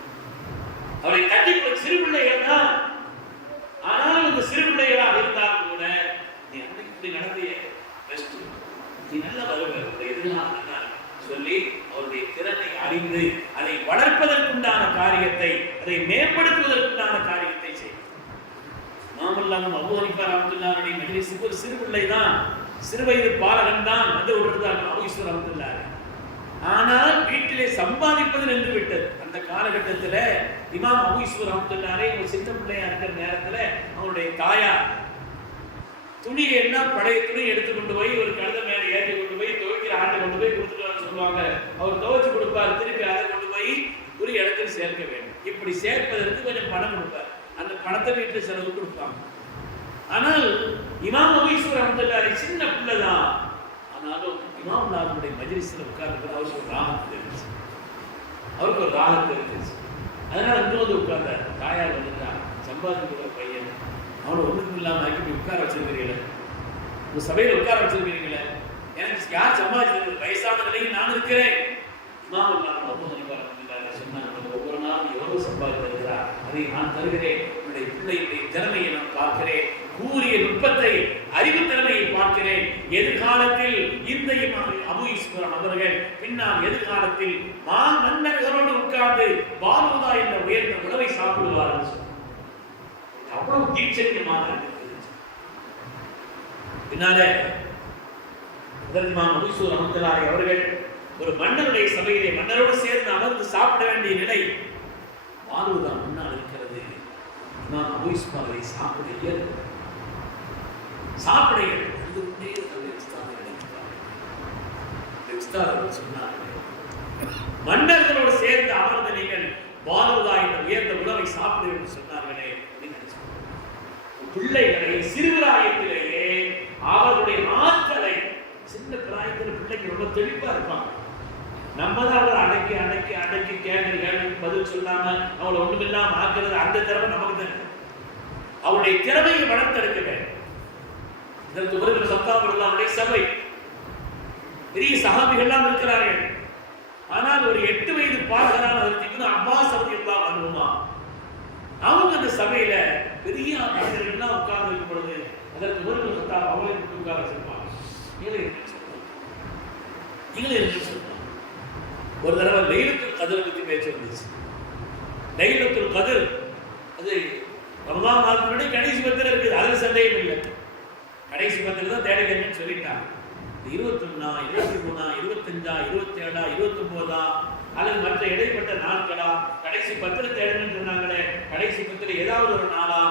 அவளை தட்டி சிறு பிள்ளைகள் தான், ஆனால் இந்த சிறு பிள்ளைகளாக இருந்தாலும் கூட நீ அன்னைக்கு நடத்திய பெஸ்ட், நீ நல்ல வருவ எதிர்காலம் சொல்லி அவருடைய திறனை அறிந்து அதை வளர்ப்பதற்குண்டான காரியத்தை, அதை மேம்படுத்துவதற்குண்டான காரியத்தை செய்யும். மாமல்லாமும் அபூ ஹனீஃபா ரஹ்மத்துல்லாஹி அலைஹி மஜ்லிஸுக்கு ஒரு சிறு பிள்ளை தான், சிறுவயது பாலகன் தான் வந்து விடுறாங்க அபூ யூசுப் ரஹ்மத்துல்லாஹி. ஆனால் வீட்டிலே சம்பாதிப்பது நின்று விட்டது. அந்த காலகட்டத்தில் இமாம் அபூ யூசுப் ரஹ்மத்துல்லாஹி ஒரு சின்ன பிள்ளையா இருக்கிற நேரத்தில் அவருடைய தாயார் துணியை எல்லாம் பழைய துணி எடுத்துக்கொண்டு போய் ஒரு கழுத மேலே ஏற்றி கொண்டு போய் துவைக்கிற ஆட்டை கொண்டு போய் கொடுத்துட்டு சொல்லுவாங்க. அவர் துவைச்சு கொடுப்பார், திருப்பி அதை கொண்டு போய் ஒரு இடத்தில் சேர்க்க வேண்டும். இப்படி சேர்ப்பதற்கு கொஞ்சம் பணம் கொடுப்பார், அந்த பணத்தை வீட்டு செலவு கொடுப்பாங்க. ஆனால் இமாம் அபூ யூசுப் ரஹ்மத்துல்லாஹி சின்ன பிள்ளை தான், ஆனாலும் இமாம் நாவுடைய மஜ்லிஸ்ல உட்கார்ந்து அவருக்கு ஒரு ராகம் தெரிஞ்சிச்சு, அவருக்கு ஒரு ராகம் தெரிஞ்சிச்சு. அதனால இங்க வந்து உட்கார்ந்தார். தாயார் வந்துட்டான், சம்பாதிக்கிற பையன், அவனை ஒன்றுக்கும் இல்லாமல் ஆக்கி உட்கார வச்சிருக்கிறீங்களே, உங்க சபையில் உட்கார வச்சிருக்கிறீங்களே, எனக்கு யார் சம்பாதிச்சிருக்கிறது, வயசான நிலையில் நான் இருக்கிறேன். சொன்னாங்க, ஒவ்வொரு நாளும் எவ்வளவு சம்பாதித்திருக்கிறார், அதை நான் தருகிறேன். என்னுடைய பிள்ளையுடைய திறமையை நான் பார்க்கிறேன், கூறிய நுட்பத்தை, அறிவு திறமையை பார்க்கிறேன். எதிர்காலத்தில் இந்த அபூ யூசுப் அவர்கள் பின்னால் எதிர்காலத்தில் மன்னர்களோடு உட்கார்ந்து பாலுதா என்ற உயர்ந்த உணவை சாப்பிடுவார்கள். அவ்வளவு தீட்சண்யமாக பின்னால இமாம் அபூ யூசுப் ரஹ்மத்துல்லாஹி அவர்கள் ஒரு மன்னருடைய சபையிலே மன்னரோடு சேர்ந்து அமர்ந்து சாப்பிட வேண்டிய நிலை. பாலுதா முன்னால் இருக்கிறது. இமாம் அபூ யூசுப் அவரை சாப்பிட மன்னர்களோடு சேர்ந்து அமர்ந்த நீங்கள் பாலுதா என்ற உயர்ந்த உணவை சாப்பிடு என்று சொன்னார்களே. பிள்ளைகளை சிறுபிராயத்திலேயே அவர்களுடைய ஆற்றலை, சின்ன பிராயத்தில் பிள்ளைங்க ரொம்ப தெளிவா இருப்பாங்க. நம்ம தான் அவரை அடக்கி அடக்கி அடக்கி கேள்வி பதில் சொல்லாம அவளை ஒண்ணுமில்லாம ஆக்குறது, அந்த திறமை நமக்கு தான். அவருடைய திறமையை வளர்த்தெடுக்க வேண்டும். இதற்கு பிறகு சத்தாபுல்லாவுடைய சபை பெரிய சஹாபிகள்லாம் இருக்கிறார்கள். ஆனால் ஒரு 8 வயது பாலகரான அப்பாஸ் ரலியல்லாஹு அன்ஹு அவங்க அந்த சபையில பெரிய மனிதர்கள்லாம் உட்கார்ந்து இருக்கும் பொழுது அதற்கு பிறகு சத்தாப் அவளை உட்கார வச்சிருப்பாங்க. ஒரு தடவை லைலத்துல் கத்ர் பத்தி பேச்சு வந்துச்சு. லைலத்துல் கத்ர் அது ரமலான் மாதத்தினுடைய கடைசி பத்திரம் இருக்குது, அதுல சந்தேகம் இல்லை. கடைசி பத்திரம் தான் தேடுகிறேன்னு சொல்லிட்டாங்க. 21, 23, 25, 27, 29 அல்லது மற்ற இடைப்பட்ட நாட்களா, கடைசி பத்திரம் தேடுன்னு சொன்னாங்களே, கடைசி பத்திரம் ஏதாவது ஒரு நாளா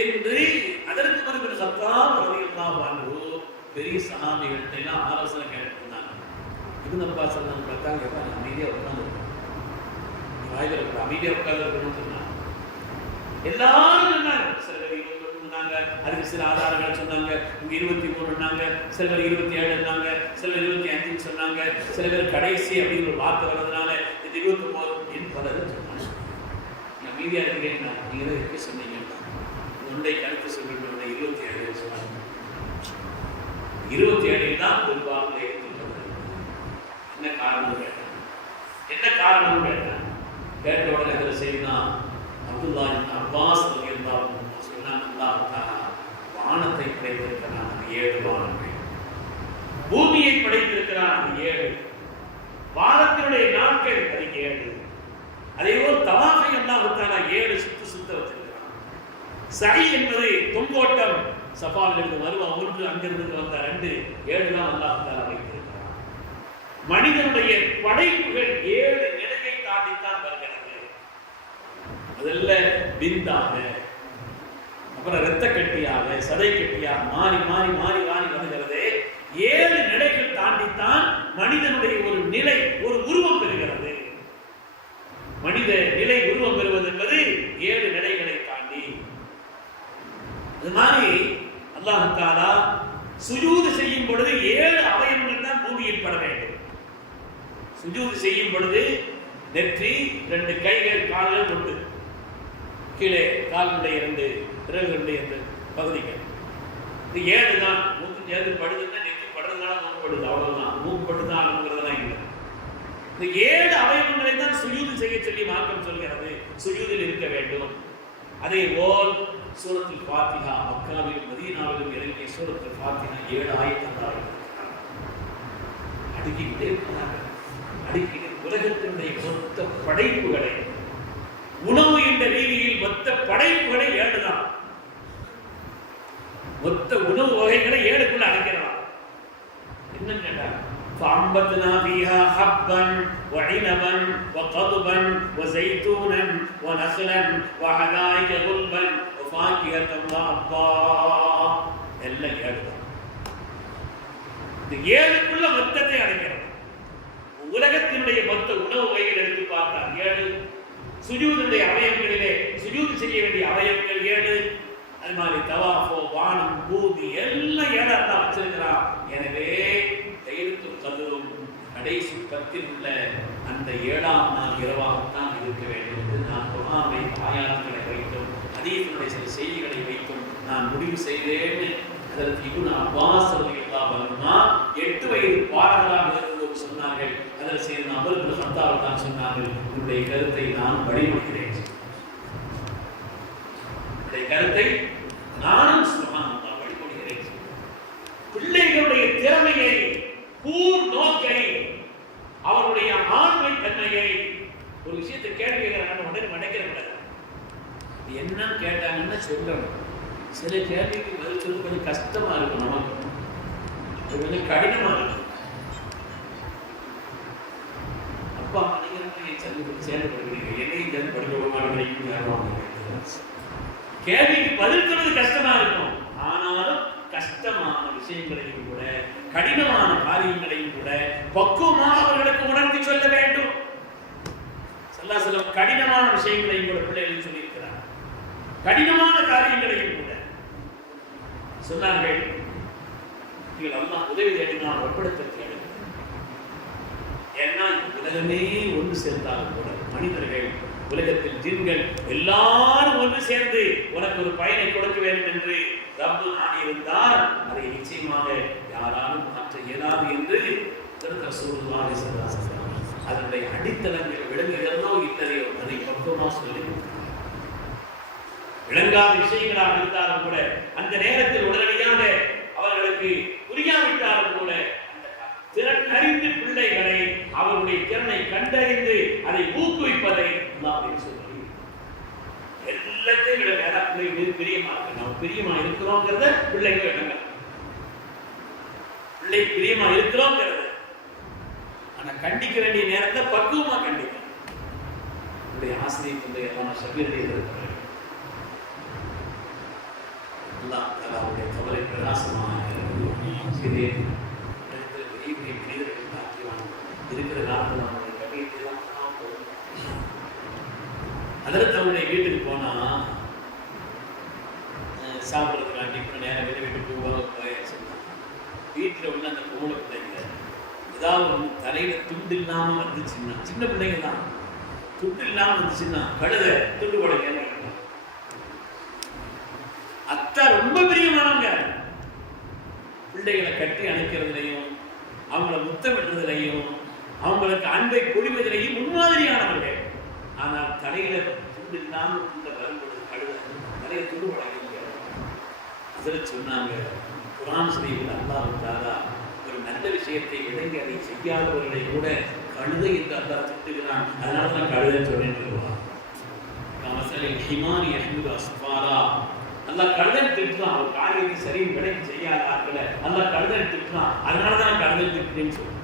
என்று அதற்கு பிறகு சத்தாப் ரலியல்லாஹு அன்ஹு பெரிய சஹாபிகள்கிட்ட எல்லாம் ஆலோசனை கேட்டுருந்தாங்க. இப்னு அப்பாஸ் சொன்னாங்க, பார்த்தாங்க அமைதியா உட்கார்ந்து வாய்கள் அமைதியா உட்கார்ந்து இருக்கணும்னு சொன்னாங்க. எல்லாரும் சொன்னாங்க, சில பேர் 21 சொன்னாங்க, அதுக்கு சில ஆதாரங்களை சொன்னாங்க. 23 சிலர் 27 சிலர் 25 சொன்னாங்க, சில பேர் கடைசி அப்படின்னு ஒரு வார்த்தை வர்றதுனால இது 29 பலர் சொன்னாங்க. நான் மீதியா இருக்கிறேன், நீங்க தான் இருக்க சொன்னீங்க, உன்னுடைய கருத்து சொல்லிட்டு 27 சொன்னாங்க. 27 தான் பெரும்பாலும் ஏற்றுக்கொள்வது. என்ன காரணம் கேட்டாங்க, என்ன காரணம் கேட்டாங்க. கேட்ட உடனே இதில் செய்யணும்னா அப்துல்லா அப்பாஸ் சொன்னாங்க, வானத்தை படைத்திருக்கிறான் அது 7 வானங்கள், பூமியை படைத்திருக்கிறான் அது 7, வானத்தினுடைய நாட்கள் அது 7, அதே போல் தவாஃபை அல்லாஹ்வுத்தாலா 7 சுத்த வச்சிருக்கிறான். சை என்பது தொங்கோட்டம், சஃபாவில் இருந்து வருவான் 1, அங்கிருந்து வந்த 2, 7 தான் அல்லாஹ்வுத்தாலா வைத்திருக்கிறான். மனிதனுடைய படைப்புகள் 7 நிலையை தாண்டித்தான் வருகிறது. முதல்ல விந்தாக, அப்புறம் இரத்த கட்டியாக, சதை கட்டியாக மாறி மாறி மாறி மாறி வருகிறது. 7 நிலைகள் தாண்டித்தான் மனிதனுடைய ஒரு நிலை, ஒரு உருவம் பெறுகிறது. மனித நிலை உருவம் பெறுவது என்பது 7 நிலைகளை தாண்டி. அது மாதிரி அல்லாஹ் தஆலா சுஜூது செய்யும் பொழுது 7 அவயவங்கள் தான் பூமியில் பட வேண்டும். சுஜூது செய்யும் பொழுது நெற்றி, 2 கைகள், கால்கள் உண்டு, கீழே கால்களுடைய 2 விரல்களுடைய 2 பகுதிகள், இது 7 தான். மூக்கு எது படுதுன்னா நெற்றி படுறதுனால மூக்கு படுது, அவ்வளவுதான். மூக்கு படுதான் ஆகணுங்கிறதுலாம் இல்லை. இந்த 7 அவயவங்களை தான் சுஜூது செய்ய சொல்லி மார்க்கம் சொல்கிறது, சுஜூதில் இருக்க வேண்டும். அதே போல் சூரத்துல் ஃபாத்திஹா, மக்காவிலும் மதீனாவிலும் இறங்கிய சூரத்துல் ஃபாத்திஹா 7 ஆயத்துகள் அடுக்கிக்கிட்டே இருக்கிறாங்க. அடுக்கிட்டு உலகத்தினுடைய மொத்த படைப்புகளை, உணவு என்ற ரீதியில் மொத்த படைப்புகளை 7 தான். மொத்த உணவு வகைகளை 7க்குள்ள அடக்கிறான். என்ன கேட்டாங்க, فَأَنبَتْنَا فِيهَا حَبًّا وَعِنَبًا وَقَضْبًا وَزَيْتُونًا وَنَخْلًا وَحَدَائِقَ غُلْبًا وَفَاكِهَةً وَأَبًّا. எல்லாம் 7 தான். இந்த 7க்குள்ள மொத்தத்தை அடக்கிறான். உலகத்தினுடைய மொத்த உணவு வகைகள் எடுத்து பார்த்தால் 7. சுஜூதுடைய அவயவங்களிலே சுஜூது செய்ய வேண்டிய அவயவங்கள் 7. அது மாதிரி தவாஃபோ, வானம், பூமி எல்லாம் 7 தான் வச்சிருக்கிறான். எனவே லைலத்துல் கத்ரும் கடைசி 10 உள்ள அந்த 7ஆம் நாள் இரவாகத்தான் இருக்க வேண்டும் என்று நான் குர்ஆனை ஆயாத்துகளை வைத்தும் ஹதீஸினுடைய சில செய்திகளை வைத்தும் நான் முடிவு செய்தேன்னு அதற்கு இப்னு அப்பாஸ் ரலியல்லாஹு அன்ஹுமா 8 வயது பாடகராக இருந்தபோது சொன்னார்கள். அதில் செய்த அமர் இப்னு கத்தாப் தான் சொன்னார்கள், உன்னுடைய கருத்தை நான் வழிமொழிகிறேன், உன்னுடைய கருத்தை நானும் சுப்ஹானல்லாஹ் வழிமொழிகிறேன். பிள்ளைகளுடைய திறமையை, கூர் நோக்கை, அவருடைய ஆண்மை தன்மையை, ஒரு விஷயத்தை கேள்வி கேட்கிறாங்க உடனே மடைக்கிற கூடாது. என்னன்னு கேட்டாங்கன்னு சொல்லணும். சில கேள்விக்கு பதில் சொல்றது கொஞ்சம் கஷ்டமா இருக்கும், நமக்கு கொஞ்சம் கடினமா இருக்கும். அப்பா நீங்க சேர்ந்து படிக்கிறீங்க, என்னையும் சேர்ந்து படிக்க மாட்டேங்கிறீங்க. கேள்விக்கு பதில் சொல்றது கஷ்டமா இருக்கும். ஆனாலும் கஷ்டமான விஷயங்களையும் கூட, கடினமான காரியங்களையும் கூட பக்குவமாக அவர்களுக்கு உணர்த்தி சொல்ல வேண்டும். சில கடினமான விஷயங்களையும் கூட பிள்ளைகளுக்கு சொல்லியிருக்கிறார். கடினமான காரியங்களையும் கூட சொன்னார்கள். நீங்கள் அல்லாஹ் உதவி தேடினால் ஒப்படுத்த தேவை. ஏன்னா உலகமே ஒன்று சேர்ந்தாலும் கூட மனிதர்கள், உலகத்தில் ஜின்கள் எல்லாரும் ஒன்று சேர்ந்து உனக்கு ஒரு பயனை கொடுக்க வேண்டும் என்று ரப்பு நாடியிருந்தால் அதை நிச்சயமாக யாராலும் மாற்ற இயலாது என்று ரசூலுல்லாஹி ஸல்லல்லாஹு அலைஹி வஸல்லம் அதனுடைய அடித்தளங்கள் விளங்குகிறதோ இல்லையோ அதை பக்குவமாக சொல்லி விளங்காத விஷயங்களாக இருந்தாலும் கூட அந்த நேரத்தில் உடனடியாக அவர்களுக்கு புரியாவிட்டாலும் கூட திறன் அறிந்து பிள்ளைகளை அவருடைய திறனை கண்டறிந்து அதை ஊக்குவிப்பதை அல்லாஹ் சொல்லி எல்லாத்தையும் விட வேற பிள்ளைகள் பிரியமா இருக்கு. நம்ம பிரியமா இருக்கிறோங்கிறத பிள்ளைங்க விளங்க, பிள்ளை பிரியமா இருக்கிறோங்கிறத. ஆனா கண்டிக்க வேண்டிய நேரத்தை பக்குவமா கண்டிக்கணும். என்னுடைய ஆசிரியர் தந்தையெல்லாம் சபீரடியில் இருக்கிறார்கள். அல்லாஹ் அவருடைய கவலை பிரகாசமாக இருக்கிற காலத்தில் அவனுடைய கவியத்தை அதற்கு அவனுடைய வீட்டுக்கு போனா சாப்பிட ஏதாவது தலையில துண்டு இல்லாம வந்துச்சுன்னா, சின்ன பிள்ளைங்க தான், துண்டு இல்லாம வந்துச்சுன்னா கழுதை துண்டு போடுங்க. அத்தா ரொம்ப பிரியமானவங்க. பிள்ளைகளை கட்டி அணைக்கிறதுலையும் அவங்கள முத்தமிடுறதுலையும் அவங்களுக்கு அன்பை பொழிவதிலையும் முன்மாதிரியானவர்கள். ஆனால் தலையில துண்டு இல்லாமல் வரும்பொழுது கழுத தலையை துண்டு போடாங்க. அதில் சொன்னாங்க, குர்ஆன் ஷரீஃபில் அல்லாஹ் தஆலா ஒரு நல்ல விஷயத்தை விளங்கி அதை செய்யாதவர்களை கூட கழுதை என்று அல்லாஹ் திட்டுகிறான். அதனால நான் கழுதைன்னு சொன்னேன்னு சொல்லுவான். ஹிமாரி அஹ்மது அஸ்ஃபாரா, அல்லாஹ் கழுதைன்னு திட்டுறான். ஒரு காரியத்தை சரி விளங்கி செய்யாத ஆட்களை அல்லாஹ் கழுதைன்னு திட்டுறான். அதனால தான் கழுதை திட்டுன்னு சொல்லுவான்.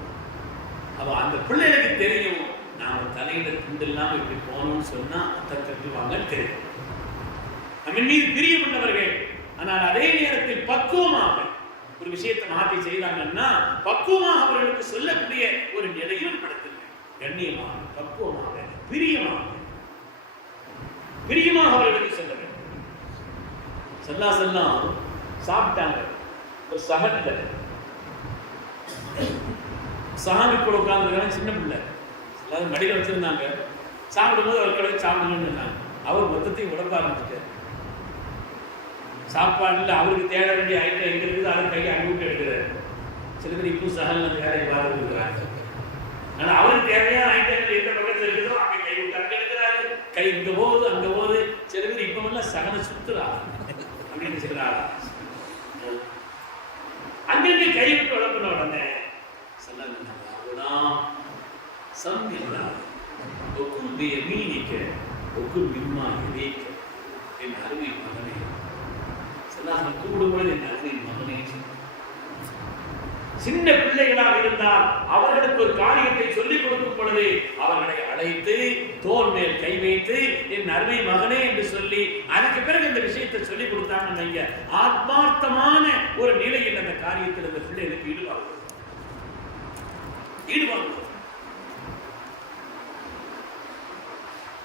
அப்போ அந்த பிள்ளைகளுக்கு தெரியும், நாம தலையில துண்டு இல்லாம இப்படி போனோம்னு சொன்னா அத்தை திட்டுவாங்கன்னு தெரியும். நம்ம மீது பிரியப்பட்டவர்கள். ஆனால் அதே நேரத்தில் பக்குவமாக ஒரு விஷயத்தை மாற்றி செய்தாங்கன்னா பக்குவமாக அவர்களுக்கு சொல்லக்கூடிய ஒரு நிலையில் படுத்துங்க. கண்ணியமாக, பக்குவமாக, பிரியமாக அவர்களுக்கு சொல்ல வேண்டும். ஸல்லல்லாஹு சாப்பிட்டாங்க. ஒரு சஹன்ல சஹாபி கூட உட்கார்ந்துருக்காங்க. சின்ன பிள்ளை எல்லாரும் மடியில் வச்சிருந்தாங்க. சாப்பிடும்போது அவர் கடை சாப்பிடணும்னு அவர் மொத்தத்தையும் உடம்ப ஆரம்பிச்சுட்டார். சாப்பாடுல அவருக்கு தேட வேண்டிய ஐட்டம் எங்க இருக்குது, அதை கையை அனுப்பிட்டு எடுக்கிறார். சில பேர் இப்போ சஹல் அந்த வேலையை பார்த்துருக்கிறாங்க. ஆனால் அவருக்கு தேவையான ஐட்டங்கள் எந்த பக்கத்தில் இருக்குதோ அங்கே கை விட்டு அங்கே எடுக்கிறாரு. கை இங்கே போகுது அங்கே போகுது. சில பேர் இப்போல்லாம் சகனை சுத்துறா அப்படின்னு சொல்றாரு. அங்கங்கே கை விட்டு வளர்ப்பின உடனே சொல்லலாம் சம்மில்லா ஒக்குள் மீனிக்க ஒக்குள் மின்மா எதேக்க என் அருமை மகனே. சொல்லாம கூடும்போது என் அருமை மகனே. சின்ன பிள்ளைகளாக இருந்தால் அவர்களுக்கு ஒரு காரியத்தை சொல்லிக் கொடுக்கும் பொழுது அவர்களை அழைத்து தோல் மேல் கை வைத்து என் அருமை மகனே என்று சொல்லி அதுக்கு பிறகு இந்த விஷயத்தை சொல்லிக் கொடுத்தாங்கன்னு வைங்க, ஆத்மார்த்தமான ஒரு நிலையில் அந்த காரியத்தில் அந்த பிள்ளைகளுக்கு ஈடுபாடு.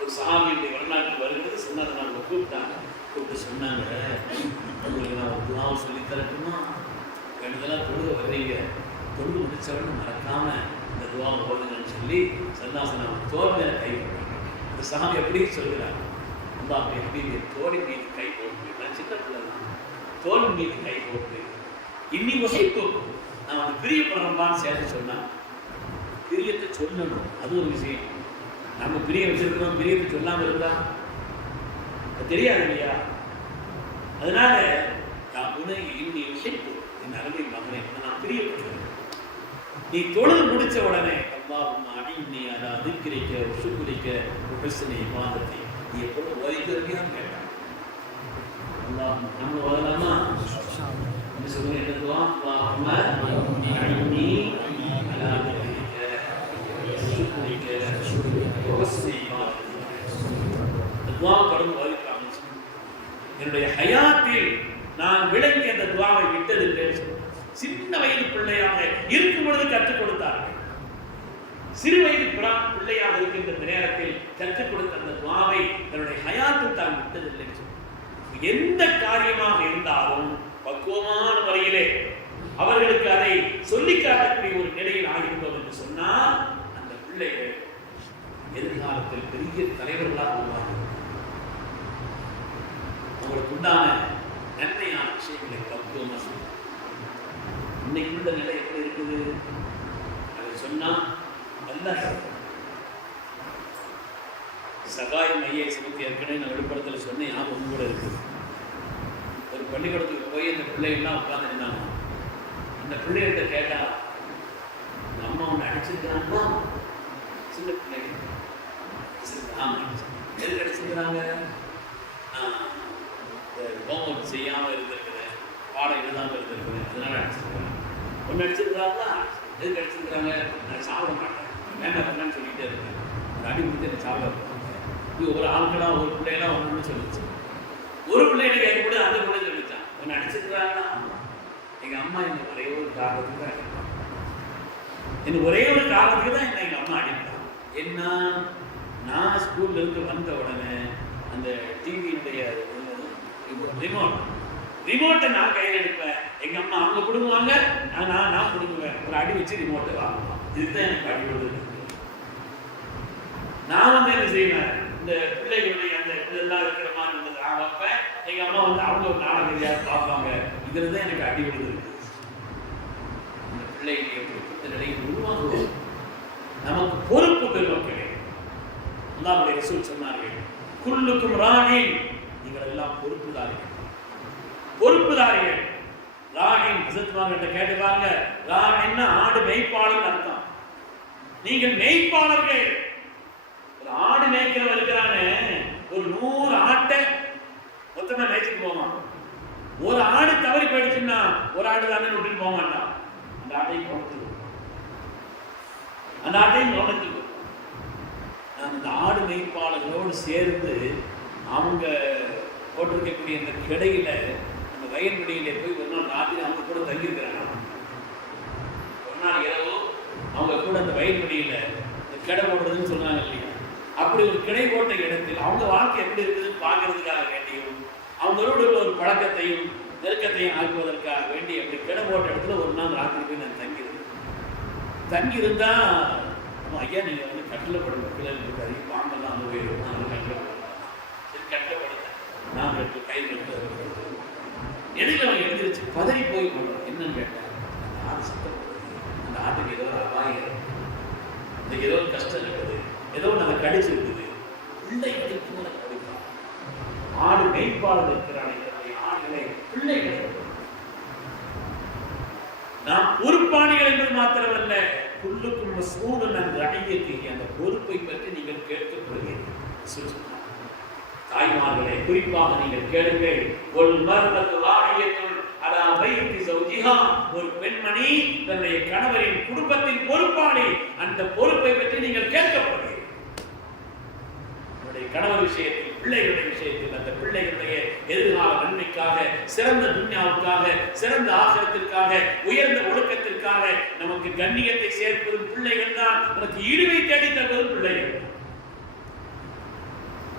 ஒரு சஹாபியுடைய வரலாற்று வருகிறது. சொன்னாங்க, நாங்கள் கூப்பிட்டு சொன்னாங்க, உங்களுக்கு நான் ஒரு துஆவை சொல்லி தரட்டுமா? கெடுதலாக தொழுக வர்றீங்க, தொழுது முடிச்சவன்னு மறக்காம இந்த துஆவை ஓதுங்கன்னு சொல்லி சல்லாசனம் தோல் மேல கை போட்டாங்க. அந்த சஹாபி எப்படி சொல்கிறார், அல்லாஹ் எப்படி தோலின் மீது கை போட்டு, நான் சின்ன பிள்ளை தான், தோலின் மீது கை போட்டு இன்னி வகைப்பு நான் வந்து பிரியப்படுறம்பான்னு சேர்த்து சொன்னா, பிரியத்தை சொல்லணும். அது ஒரு விஷயம். நம்ம பிரிய வச்சிருக்கிறோம், பிரியத்தை சொல்லாமல் இருந்தா தெரியாது இல்லையா? அதனால இன்னி வகைப்பு என் அருமை மகனை நான் பிரியப்படுறேன். நீ தொழுது முடிச்ச உடனே அல்லாஹும்ம அஇன்னி அலா திக்ரிக வ ஷுக்ரிக வ ஹுஸ்னி இபாதத்தி, நீ எப்பொழுதும் ஓதிக்கிறீங்கன்னு கேட்டான். அல்லாஹ் நம்ம ஓதலாமா? என்ன சொல்லுங்க, என்ன துஆ? அல்லாஹும்ம அஇன்னி அலா திக்ரிக வ ஷுக்ரிக வ ஹுஸ்னி இபாதத்தி. இந்த துஆ கடந்து ஓதிக்கிறாங்க. என்னுடைய ஹயாத்தில் நான் விளங்கி அந்த துஆவை விட்டதில்லை. சின்ன வயது பிள்ளையாக இருக்கும் பொழுது கற்றுக் கொடுத்தார்கள். சிறு வயது பிள்ளையாக இருக்கின்ற நேரத்தில் கற்றுக் கொடுத்த அந்த துஆவை தன்னுடைய ஹயாத்தில் தான் விட்டதில்லை. எந்த காரியமாக இருந்தாலும் பக்குவமான முறையிலே அவர்களுக்கு அதை சொல்லி காட்டக்கூடிய ஒரு நிலையில் ஆகியிருந்தோம் என்று சொன்னால் அந்த பிள்ளைகள் எதிர்காலத்தில் பெரிய தலைவர்களாக உருவாகும். அவங்களுக்கு உண்டான நன்மையான விஷயங்களை பக்குவமாக சொல்லுவாங்க. இன்னைக்கு உள்ள நிலை எப்படி இருக்குது அதை சொன்னா நல்லா சகாயம் மையை சமத்தி ஏற்கனவே நான் விழுப்புரத்தில் சொன்னேன், ஞாபகம் கூட இருக்குது. ஒரு பள்ளிக்கூடத்துக்கு போய் அந்த பிள்ளைகள்லாம் உட்காந்துருந்தாங்க. அந்த பிள்ளைகிட்ட கேட்டா, அம்மா ஒன்று அடிச்சிருக்கிறாங்களா? சின்ன பிள்ளைங்க எதுக்கு அடிச்சிருக்கிறாங்க? ஹோம்ஒர்க் செய்யாமல் இருந்திருக்கிறேன், பாடம் எழுதாமல் இருந்திருக்கிறேன், அதனால அடிச்சிருக்கிறாங்க. ஒன்று அடிச்சிருக்கிறாங்களா? எதுக்கு அடிச்சிருக்கிறாங்க? நான் சாப்பிட மாட்டேன், வேண்டாம் வேண்டாம்னு சொல்லிகிட்டே இருக்கேன், ஒரு அடி கொடுத்து எனக்கு சாப்பிட இருப்பாங்க. இது ஒரு ஆட்களாக ஒரு பிள்ளைலாம் ஒன்று சொல்லிச்சு. ஒரு பிள்ளைகளை கேட்கும்போது அந்த பிள்ளை சொல்லிச்சான், ஒன்று அடிச்சிருக்கிறாங்களா? எங்கள் அம்மா என்ன ஒரே ஒரு காரணத்துக்கு தான் அடிப்பாங்க. எனக்கு ஒரே ஒரு காரணத்துக்கு தான் என்ன எங்கள் அம்மா அடிப்பாங்க. என்ன, நான் ஸ்கூல்ல இருந்து வந்த உடனே அந்த டிவியுடைய ரிமோட் ரிமோட்டை நான் கையில் எடுப்பேன், எங்க அம்மா அவங்க பிடுங்குவாங்க, நான் பிடுங்குவேன். ஒரு அடி வச்சு ரிமோட்டை வாங்கலாம். இதுதான் எனக்கு அடி விடுது. நான் வந்து என்ன செய்வேன், இந்த பிள்ளைகளுடைய அந்த இதெல்லாம் இருக்கிற மாதிரி இருந்தது நான் வைப்பேன். எங்க அம்மா வந்து அவங்க ஒரு நாடகம் பார்ப்பாங்க. இதுல தான் எனக்கு அடி விடுது. இந்த பிள்ளைகளுடைய பொறுப்பு நிலையை உருவாக்குவோம். நமக்கு பொறுப்பு பெருமக்களே. அல்லாஹ்வுடைய ரசூல் சொன்னார்கள், குல்லுக்கும் ராயின், நீங்கள் எல்லாம் பொறுப்புதாரிகள். பொறுப்புதாரிகள். ராயின் ஹஸரத்மார்கிட்ட கேட்டு பாருங்க, ராயின்னா ஆடு மேய்ப்பாளர் அர்த்தம். நீங்கள் மேய்ப்பாளர்கள். ஒரு ஆடு மேய்க்கிறவன் இருக்கிறானே, ஒரு 100 ஆட்டை மொத்தமா மேய்ச்சிட்டு போவான். ஒரு ஆடு தவறி போயிடுச்சுன்னா ஒரு ஆடு தானே விட்டுட்டு போக மாட்டான். அந்த ஆட்டையும் கவனித்துக்கோ. அந்த ஆடு மேய்ப்பாளர்களோடு சேர்ந்து அவங்க போட்டிருக்கக்கூடிய அந்த கிடையில, அந்த வயல்வெளியில போய் ஒரு நாள் ராத்திரி அவங்க கூட தங்கியிருக்கிறாங்க. ஒரு நாள் இரவு அவங்க கூட அந்த வயல்வெளியில கிடை போடுறதுன்னு சொன்னாங்க இல்லையா, அப்படி ஒரு கிடை போட்ட இடத்தில் அவங்க வாழ்க்கை எப்படி இருக்குதுன்னு பார்க்கறதுக்காக வேண்டியும், அவங்களோட ஒரு பழக்கத்தையும் நெருக்கத்தையும் ஆக்குவதற்காக வேண்டி அப்படி கிடை போட்ட இடத்துல ஒரு நாள் ராத்திரி போய் நான் தங்கியிருந்தா, ஐயா நீங்கள் வந்து கட்டில் படுங்க, பிள்ளைகளுக்கு அதிக பாம்பெல்லாம் வந்து போயிடும், நான் கட்டப்படுத்தேன், நான் கட்டு கையில் எடுத்து எனக்கு அவன் எழுந்திருச்சு பதறி போய் போடுறோம். என்னன்னு கேட்டேன், அந்த ஆடு சத்தப்படுது, அந்த ஆட்டுக்கு ஏதோ ஒரு அபாயம், இந்த ஏதோ ஒரு கஷ்டம் இருக்குது, ஏதோ அதை கடிச்சு இருக்குது, பிள்ளைகளை கடிப்பான். ஆடு மேய்ப்பாளர் இருக்கிறான், ஆடுகளை பிள்ளைகளை. நாம் பொறுப்பாளிகள் என்பது மாத்திரமல்ல, குல்லுக்கும் மஸ்ஊலுன் அன் ரஅய்யத்திஹி, அந்த பொறுப்பை பற்றி நீங்கள் கேட்கப்படுகிறீர்கள். தாய்மார்களே, குறிப்பாக நீங்கள் கேளுங்கள். ஒல் மர்அத்து ராஇயத்துன் அலா பைத்தி ஸௌஜிஹா, ஒரு பெண்மணி தன்னுடைய கணவரின் குடும்பத்தின் பொறுப்பாளி. அந்த பொறுப்பை பற்றி நீங்கள் கேட்கப்படுகிறீர்கள். உங்களுடைய கணவர் விஷயத்தில், பிள்ளைகளுடைய விஷயத்தில், அந்த பிள்ளைகளுடைய எதிர்கால நன்மைக்காக, சிறந்த துன்யாவுக்காக, சிறந்த ஆகிரத்திற்காக, உயர்ந்த ஒழுக்கத்திற்காக நமக்கு கண்ணியத்தை சேர்ப்பதும் பிள்ளைகள் தான். நமக்கு ஈடுவை தேடி தருவதும் பிள்ளைகள்.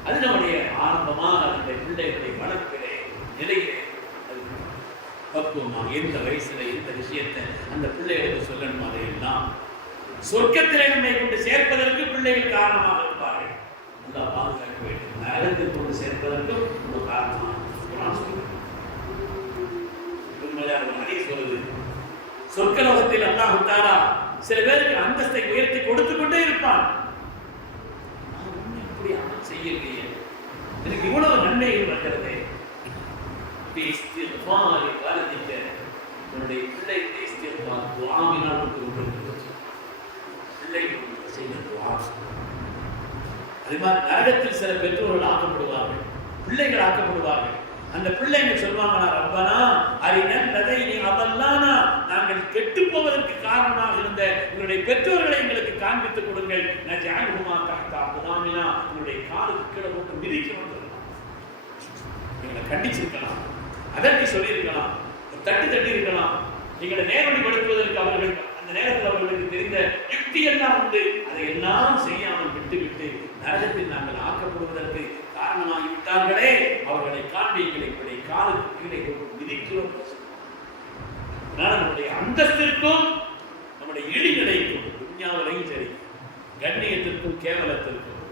அது நம்முடைய ஆரம்பமாக அந்த பிள்ளைகளுடைய வளர்ப்பிலே நிலையிலே பக்குவமாக எந்த வயசுல எந்த விஷயத்தை அந்த பிள்ளைகளுக்கு சொல்லணும், அதையெல்லாம் சொர்க்கத்திலே நம்மை கொண்டு சேர்ப்பதற்கு பிள்ளைகள் காரணமாக இருப்பார்கள். அல்லாஹ் பாதுகாக்க வேண்டும். நரகத்தில் கொண்டு சேர்ப்பதற்கும் ஒரு காரணமாக சொல்லுது. சொர்க்கலோகத்தில் அல்லாஹ் தஆலா சில பேருக்கு அந்தஸ்தை உயர்த்தி கொடுத்து கொண்டே இருப்பான். செய்யலையே, எனக்கு இவ்வளவு நன்மைகள் வருகிறது. என்னுடைய பிள்ளைகளை இஸ்திக்பார் துஆவினால் அதே மாதிரி நரகத்தில் சில பெற்றோர்கள் ஆக்கப்படுவார்கள், பிள்ளைகள் ஆக்கப்படுவார்கள். அந்த பிள்ளைங்க சொல்வாங்களா, ரப்பனா அரினன் லதைனி அதல்லானா, நாங்கள் கெட்டு போவதற்கு காரணமாக இருந்த எங்களுடைய பெற்றோர்களை எங்களுக்கு காண்பித்து கொடுங்கள். நஜஅல்ஹுமா தஹ்த அக்தாமினா, எங்களுடைய காலுக்கு கீழே போட்டு மிதிக்க வந்திருக்கலாம், எங்களை கண்டிச்சிருக்கலாம், அதட்டி சொல்லியிருக்கலாம், தட்டி இருக்கலாம். எங்களை நேர்வழிப்படுத்துவதற்கு அவர்கள் அந்த நேரத்தில் அவர்களுக்கு தெரிந்த யுக்தி எல்லாம் உண்டு. அதையெல்லாம் செய்யாமல் விட்டுவிட்டு நரகத்தில் நாங்கள் ஆக்கப்படுவதற்கு காரணமாகி விட்டார்களே, அவர்களை காண்பிகளை காலுக்கு கீழே மிதிக்கிறோம். நம்முடைய அந்தஸ்திற்கும் நம்முடைய இழிநிலைக்கும், துன்யாவிலையும் சரி, கண்ணியத்திற்கும் கேவலத்திற்கும்,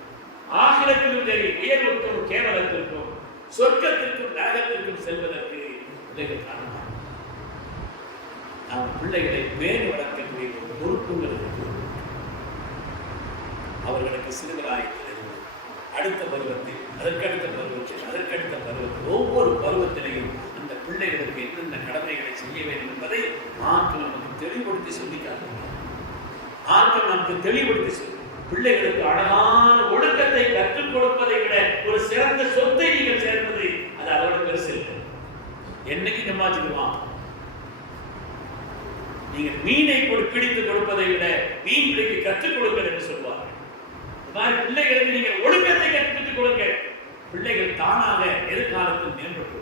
ஆகிரத்திலும் சரி, உயர்வுக்கும் கேவலத்திற்கும், சொர்க்கத்திற்கும் நரகத்திற்கும் செல்வதற்கு பிள்ளைகள் காரணமாக நாம் பிள்ளைகளை பேணி வளர்க்கக்கூடிய ஒரு பொறுப்புங்கிறது அவர்களுக்கு சிறுவராயத்திலிருந்து அடுத்த பருவத்தில், அதற்கடுத்த பருவத்தில் ஒவ்வொரு பருவத்திலையும் அந்த பிள்ளைகளுக்கு என்னென்ன கடமைகளை செய்ய வேண்டும் என்பதை மார்க்கம் நமக்கு தெளிவுபடுத்தி சொல்லிக்காங்க. மார்க்கம் நமக்கு தெளிவுபடுத்தி சொல்லி பிள்ளைகளுக்கு அழகான ஒழுக்கத்தை கற்றுக் கொடுப்பதை விட ஒரு சிறந்த சொத்தை நீங்கள் சேர்ப்பது அது அதோட பெருசு இல்லை. என்னைக்கு சம்பாதிச்சுக்குவான், நீங்கள் மீனை பிடித்து கொடுப்பதை விட மீன் பிடிக்க கற்றுக் கொடுங்கள் என்று சொல்வார்கள். பிள்ளைகளுக்கு நீங்கள் ஒழுக்கத்தை கற்பித்துக் கொடுங்கள். பிள்ளைகள் தானாக எதிர்காலத்தில் மேம்பட்டு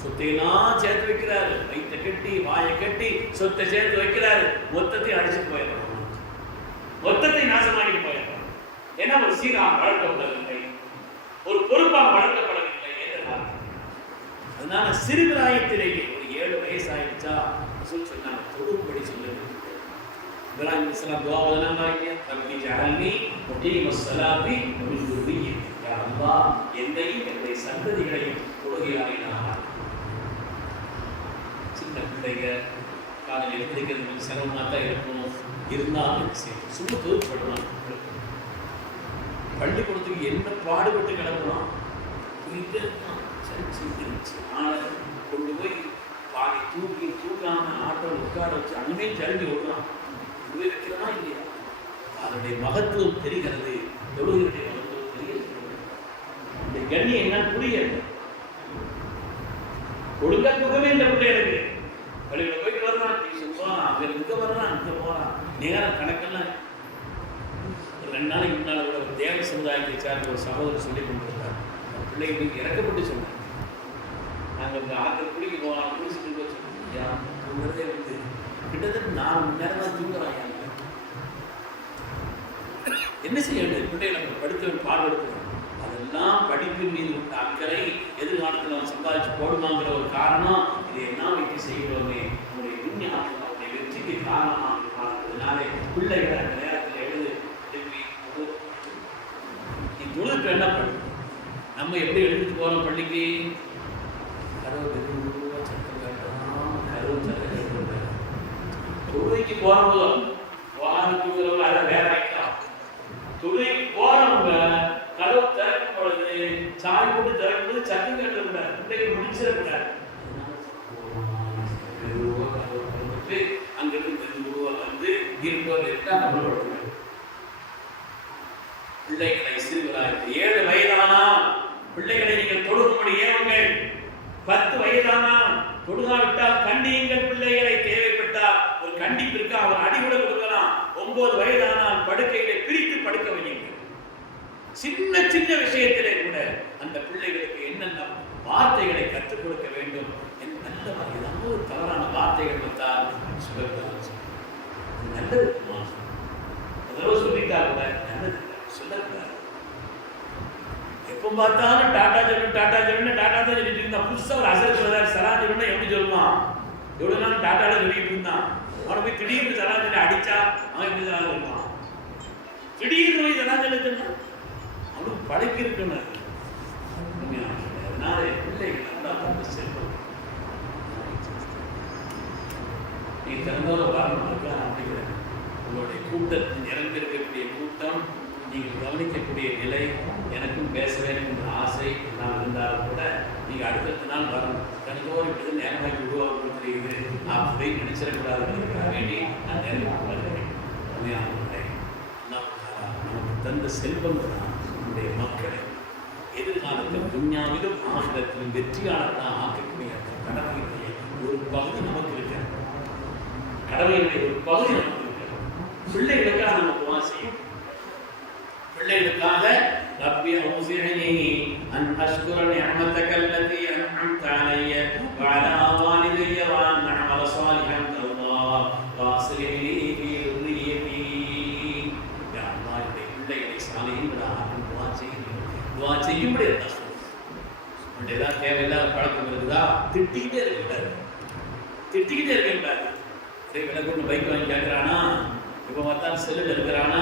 சொத்தையெல்லாம் சேர்த்து வைக்கிறாரு, வயிற்றை கட்டி வாயை கட்டி சொத்தை சேர்த்து வைக்கிறாரு, மொத்தத்தை அடிச்சுட்டு போயிடுறாங்க, மொத்தத்தை நாசமாகிட்டு போயிடுறாங்க. ஏன்னா ஒரு சீராக வளர்க்கப்படவில்லை, ஒரு பொறுப்பாக வளர்க்கப்படவில்லை. அதனால சிறுபிராயத்திலேயே ஒரு 7 வயசு ஆயிடுச்சா சொன்னாங்க தொழும்படி சொல்லுங்க. இப்ராஹிம் அலைஹிஸ்ஸலாம் துஆ ஓதுனாங்க இல்லையா? ரப்பி ஜஅல்னி முகீமஸ் ஸலாத்தி வ மின் ذُرِّيَّتِي. யா அல்லாஹ் என்னையும் என்னுடைய சந்ததிகளையும் தொழுகையாளி நான். சின்ன பிள்ளைங்க காலையில் எழுந்திருக்கிறது கொஞ்சம் சிரமமாக தான் இருக்கும். இருந்தாலும் சும்மா தூக்கப்படுவான். பள்ளிக்கூடத்துக்கு என்ன பாடுபட்டு கிடக்குறோம். கொண்டு போய் பாதி தூக்காம ஆட்டோ உட்கார வச்சு அங்கே சரிஞ்சு விடுறான். கொண்டு போய் வைக்கிறதா இல்லையா? அதனுடைய மகத்துவம் தெரிகிறது. தொழுகையுடைய மகத்துவம் தெரிகிறது. இந்த கண்ணியம் என்னன்னு புரியாது. ஒழுங்கா தூக்கமே இந்த பிள்ளைகளுக்கு. பள்ளிகளை போயிட்டு வர்றான், டியூஷன் போறான், அங்கே இங்கே வர்றான், இங்கே போறான். நேரம் கணக்கெல்லாம் 2 நாளைக்கு முன்னால் கூட ஒரு தேவ சமுதாயத்தை சார்ந்த ஒரு சகோதரர் சொல்லி கொண்டிருந்தார். பிள்ளைகளுக்கு இறக்கப்பட்டு சொன்னார். நாங்கள் இந்த ஆட்கள் குடிக்க போகலாம், குடிச்சிட்டு போய் சொன்னோம். தூங்குறதே வந்து கிட்டத்தட்ட 4 மணி நேரம் தான் தூங்குறாங்க. என்ன செய்ய வேண்டும்? பிள்ளைகளை நம்ம படுத்த பாடுபடுத்துறோம். அதெல்லாம் படிப்பின் மீது உள்ள அக்கறை எதிர்காலத்தில் நம்ம சம்பாதிச்சு போடுமாங்கிற ஒரு காரணம். இதை என்ன வைத்து செய்கிறோமே நம்முடைய விஞ்ஞானம் நம்முடைய வெற்றிக்கு காரணமாக இருக்கிறதுனாலே பிள்ளைகளை அந்த நேரத்தில் எழுதி நீ தொழுதுக்கு என்ன பண்ணு. நம்ம எப்படி எழுதிட்டு போகிறோம் பள்ளிக்கு? தொழுகைக்கு போறவங்க வாரத்துக்கு அதை வேற வைக்கலாம். தொழுகைக்கு போறவங்க கதவு திறக்கும் பொழுது சாய் போட்டு திறக்கும்போது சத்தம் கேட்டக்கூடாது. பிள்ளைகள் முடிச்சிடக்கூடாது. அங்கிருந்து வந்து இருப்பா நம்மளோட பிள்ளைகளை சிறுவராக 7 வயதானா பிள்ளைகளை நீங்கள் தொழுகும்படி ஏவுங்கள். 10 வயதானா தொழுகாவிட்டால் கண்டியுங்கள். பிள்ளைகளை தேவைப்பட்டால் ஒரு கண்டிப்பிற்கு அவர் அடிவிட கொடுக்கலாம். 9 வயதானால் படுக்கைகளை பிரித்து படுக்க வையுங்கள். சின்ன சின்ன விஷயத்திலே கூட அந்த பிள்ளைகளுக்கு என்னென்ன வார்த்தைகளை கற்றுக் கொடுக்க வேண்டும். நல்ல ஏதாவது ஒரு தவறான வார்த்தைகள் வந்தால் நல்லது அதோட சொல்லிட்டா கூட நல்லது சொல்லக்கூடாது. எப்போ பார்த்தாலும் டாட்டா சொல்லணும் டாட்டா சொல்லணும் டாட்டா தான் சொல்லிட்டு இருந்தான். புதுசாக ஒரு அசல் சொல்றாரு சலான் சொல்லணும். எப்படி சொல்லுவான்? எவ்வளோ நாள் டாட்டால சொல்லிட்டு இருந்தான். அவனை போய் திடீர்னு சலான் சொல்லி அடிச்சா அவன் எப்படி சலான் சொல்லுவான்? திடீர்னு போய் சலான் சொல்லிட்டு அவனுக்கு பழக்கி இருக்கணும். அதனால பிள்ளைகள் நல்லா பார்த்து செல்வம் நீ திறந்தோட வரணும். அப்படிங்கிறது உங்களுடைய கூட்டத்தில் நிரம்பியிருக்கக்கூடிய கூட்டம் நீங்கள் கவனிக்கக்கூடிய நிலை எனக்கும் பேச வேண்டும் என்ற ஆசை நான் இருந்தாலும் கூட நீங்கள் அடுத்தடுத்த நாள் வரணும். தினந்தோறும் இப்படி நேரமாக்கி உருவாக்க தெரியுது அப்படின்னு நினைச்சிடக்கூடாதுங்கிறதுக்காக வேண்டி நான் நேரம் வருகிறேன். நமக்கு தந்த செல்வம் தான் நம்முடைய மக்களை எதிர்காலத்தில் துன்யாவிலும் ஆகிரத்திலும் வெற்றியாளர்களாக ஆக்கக்கூடிய அந்த கடமையுடைய ஒரு பகுதி நமக்கு இருக்கிறது. கடமையுடைய ஒரு பகுதி நமக்கு இருக்கிறது. பிள்ளைகளுக்காக நம்ம துஆ செய்யும். பிள்ளைகளுக்காக ரப்பி அவுஸிஅனி அன் அஷ்குர நிஅமதக அல்லதி அன்அம்த அலைய வ அலா வாலிதைய வ அன் அஅமல ஸாலிஹன் தர்தாஹ் வ அஸ்லிஹ் லீ ஃபீ ذُرِّيَّتِي. யா அல்லாஹ் இந்த பிள்ளைகளை சாலிஹீன்களாக துஆ செய்யுங்கள். துஆ செய்யும்படி அல்லாஹ் சொல்றான். ஏதாவது தேவையில்லாத பழக்கம் இருக்குதா திட்டிக்கிட்டே இருக்கக்கூடாது. திட்டிக்கிட்டே இருக்கக்கூடாது. விலை கொண்டு பைக் வாங்கி கேட்குறானா, இப்போ பார்த்தாலும் செல்லில் இருக்கிறானா,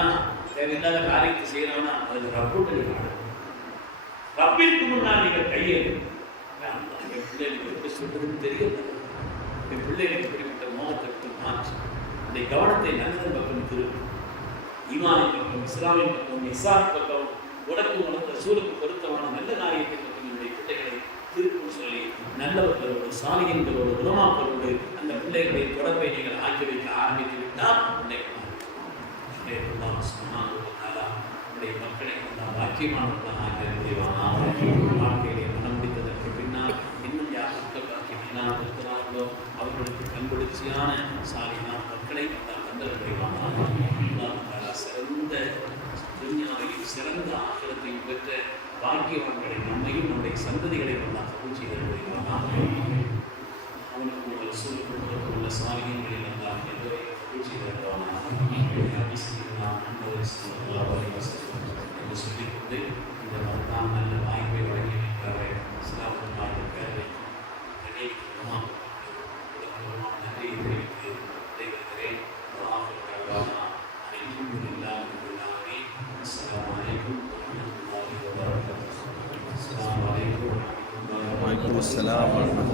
தேவையில்லாத காரியத்தை செய்யறானா, அது ரப்புட்டு இருக்கிறான். ரப்பிற்கு முன்னால் நீங்கள் கையெழு. என் பிள்ளைகளுக்கு எப்படி சொல்றதுன்னு தெரியல. என் பிள்ளைகளுக்கு இப்படிப்பட்ட மோகத்திற்கு மாற்றி அந்த கவனத்தை நல்லதன் பக்கம் திருப்பி ஈமானின் பக்கம், இஸ்லாமின் பக்கம், இஸ்லாமின் பக்கம், உனக்கு உணர்ந்த சூழலுக்கு பொருத்தமான நல்ல காரியத்தை பக்கம் என்னுடைய பிள்ளைகளை திருப்பும் சொல்லி நல்லவர்களோடு சாலிகங்களோடு குணமாக்களோடு அந்த பிள்ளைகளுடைய தொடர்பை நீங்கள் ஆக்கி வைக்க ஆரம்பித்து விட்டால் நம்முடைய மக்களை பாக்கியமானவர்களாக ஆக்கிரமிவான வாழ்க்கையிலே மனம் முடித்ததற்கு பின்னால் இன்னும் யார் மக்கள் பாக்கியம் இல்லாமல் இருக்கிறார்களோ அவர்களுக்கு கண்குளிர்ச்சியான சாலியான மக்களை தந்தவர்களாக சிறந்த துன்யாவையும் சிறந்த ஆக்கிரத்தையும் பெற்ற பாக்கியவான்களை நம்மையும் நம்முடைய சந்ததிகளை எல்லாம் பூச்சி அவனுக்கு உள்ள சூழலுக்கு உள்ள சாலியங்களில் எல்லாம் எல்லோரையும் பூச்சி என்று சொல்லிக்கொண்டு இந்த மகத்தான நல்ல வாய்ப்பை வழங்கி வைக்கிறார்கள். இஸ்லாமிய பேரவை அஸ்ஸலாமு அலைக்கும்.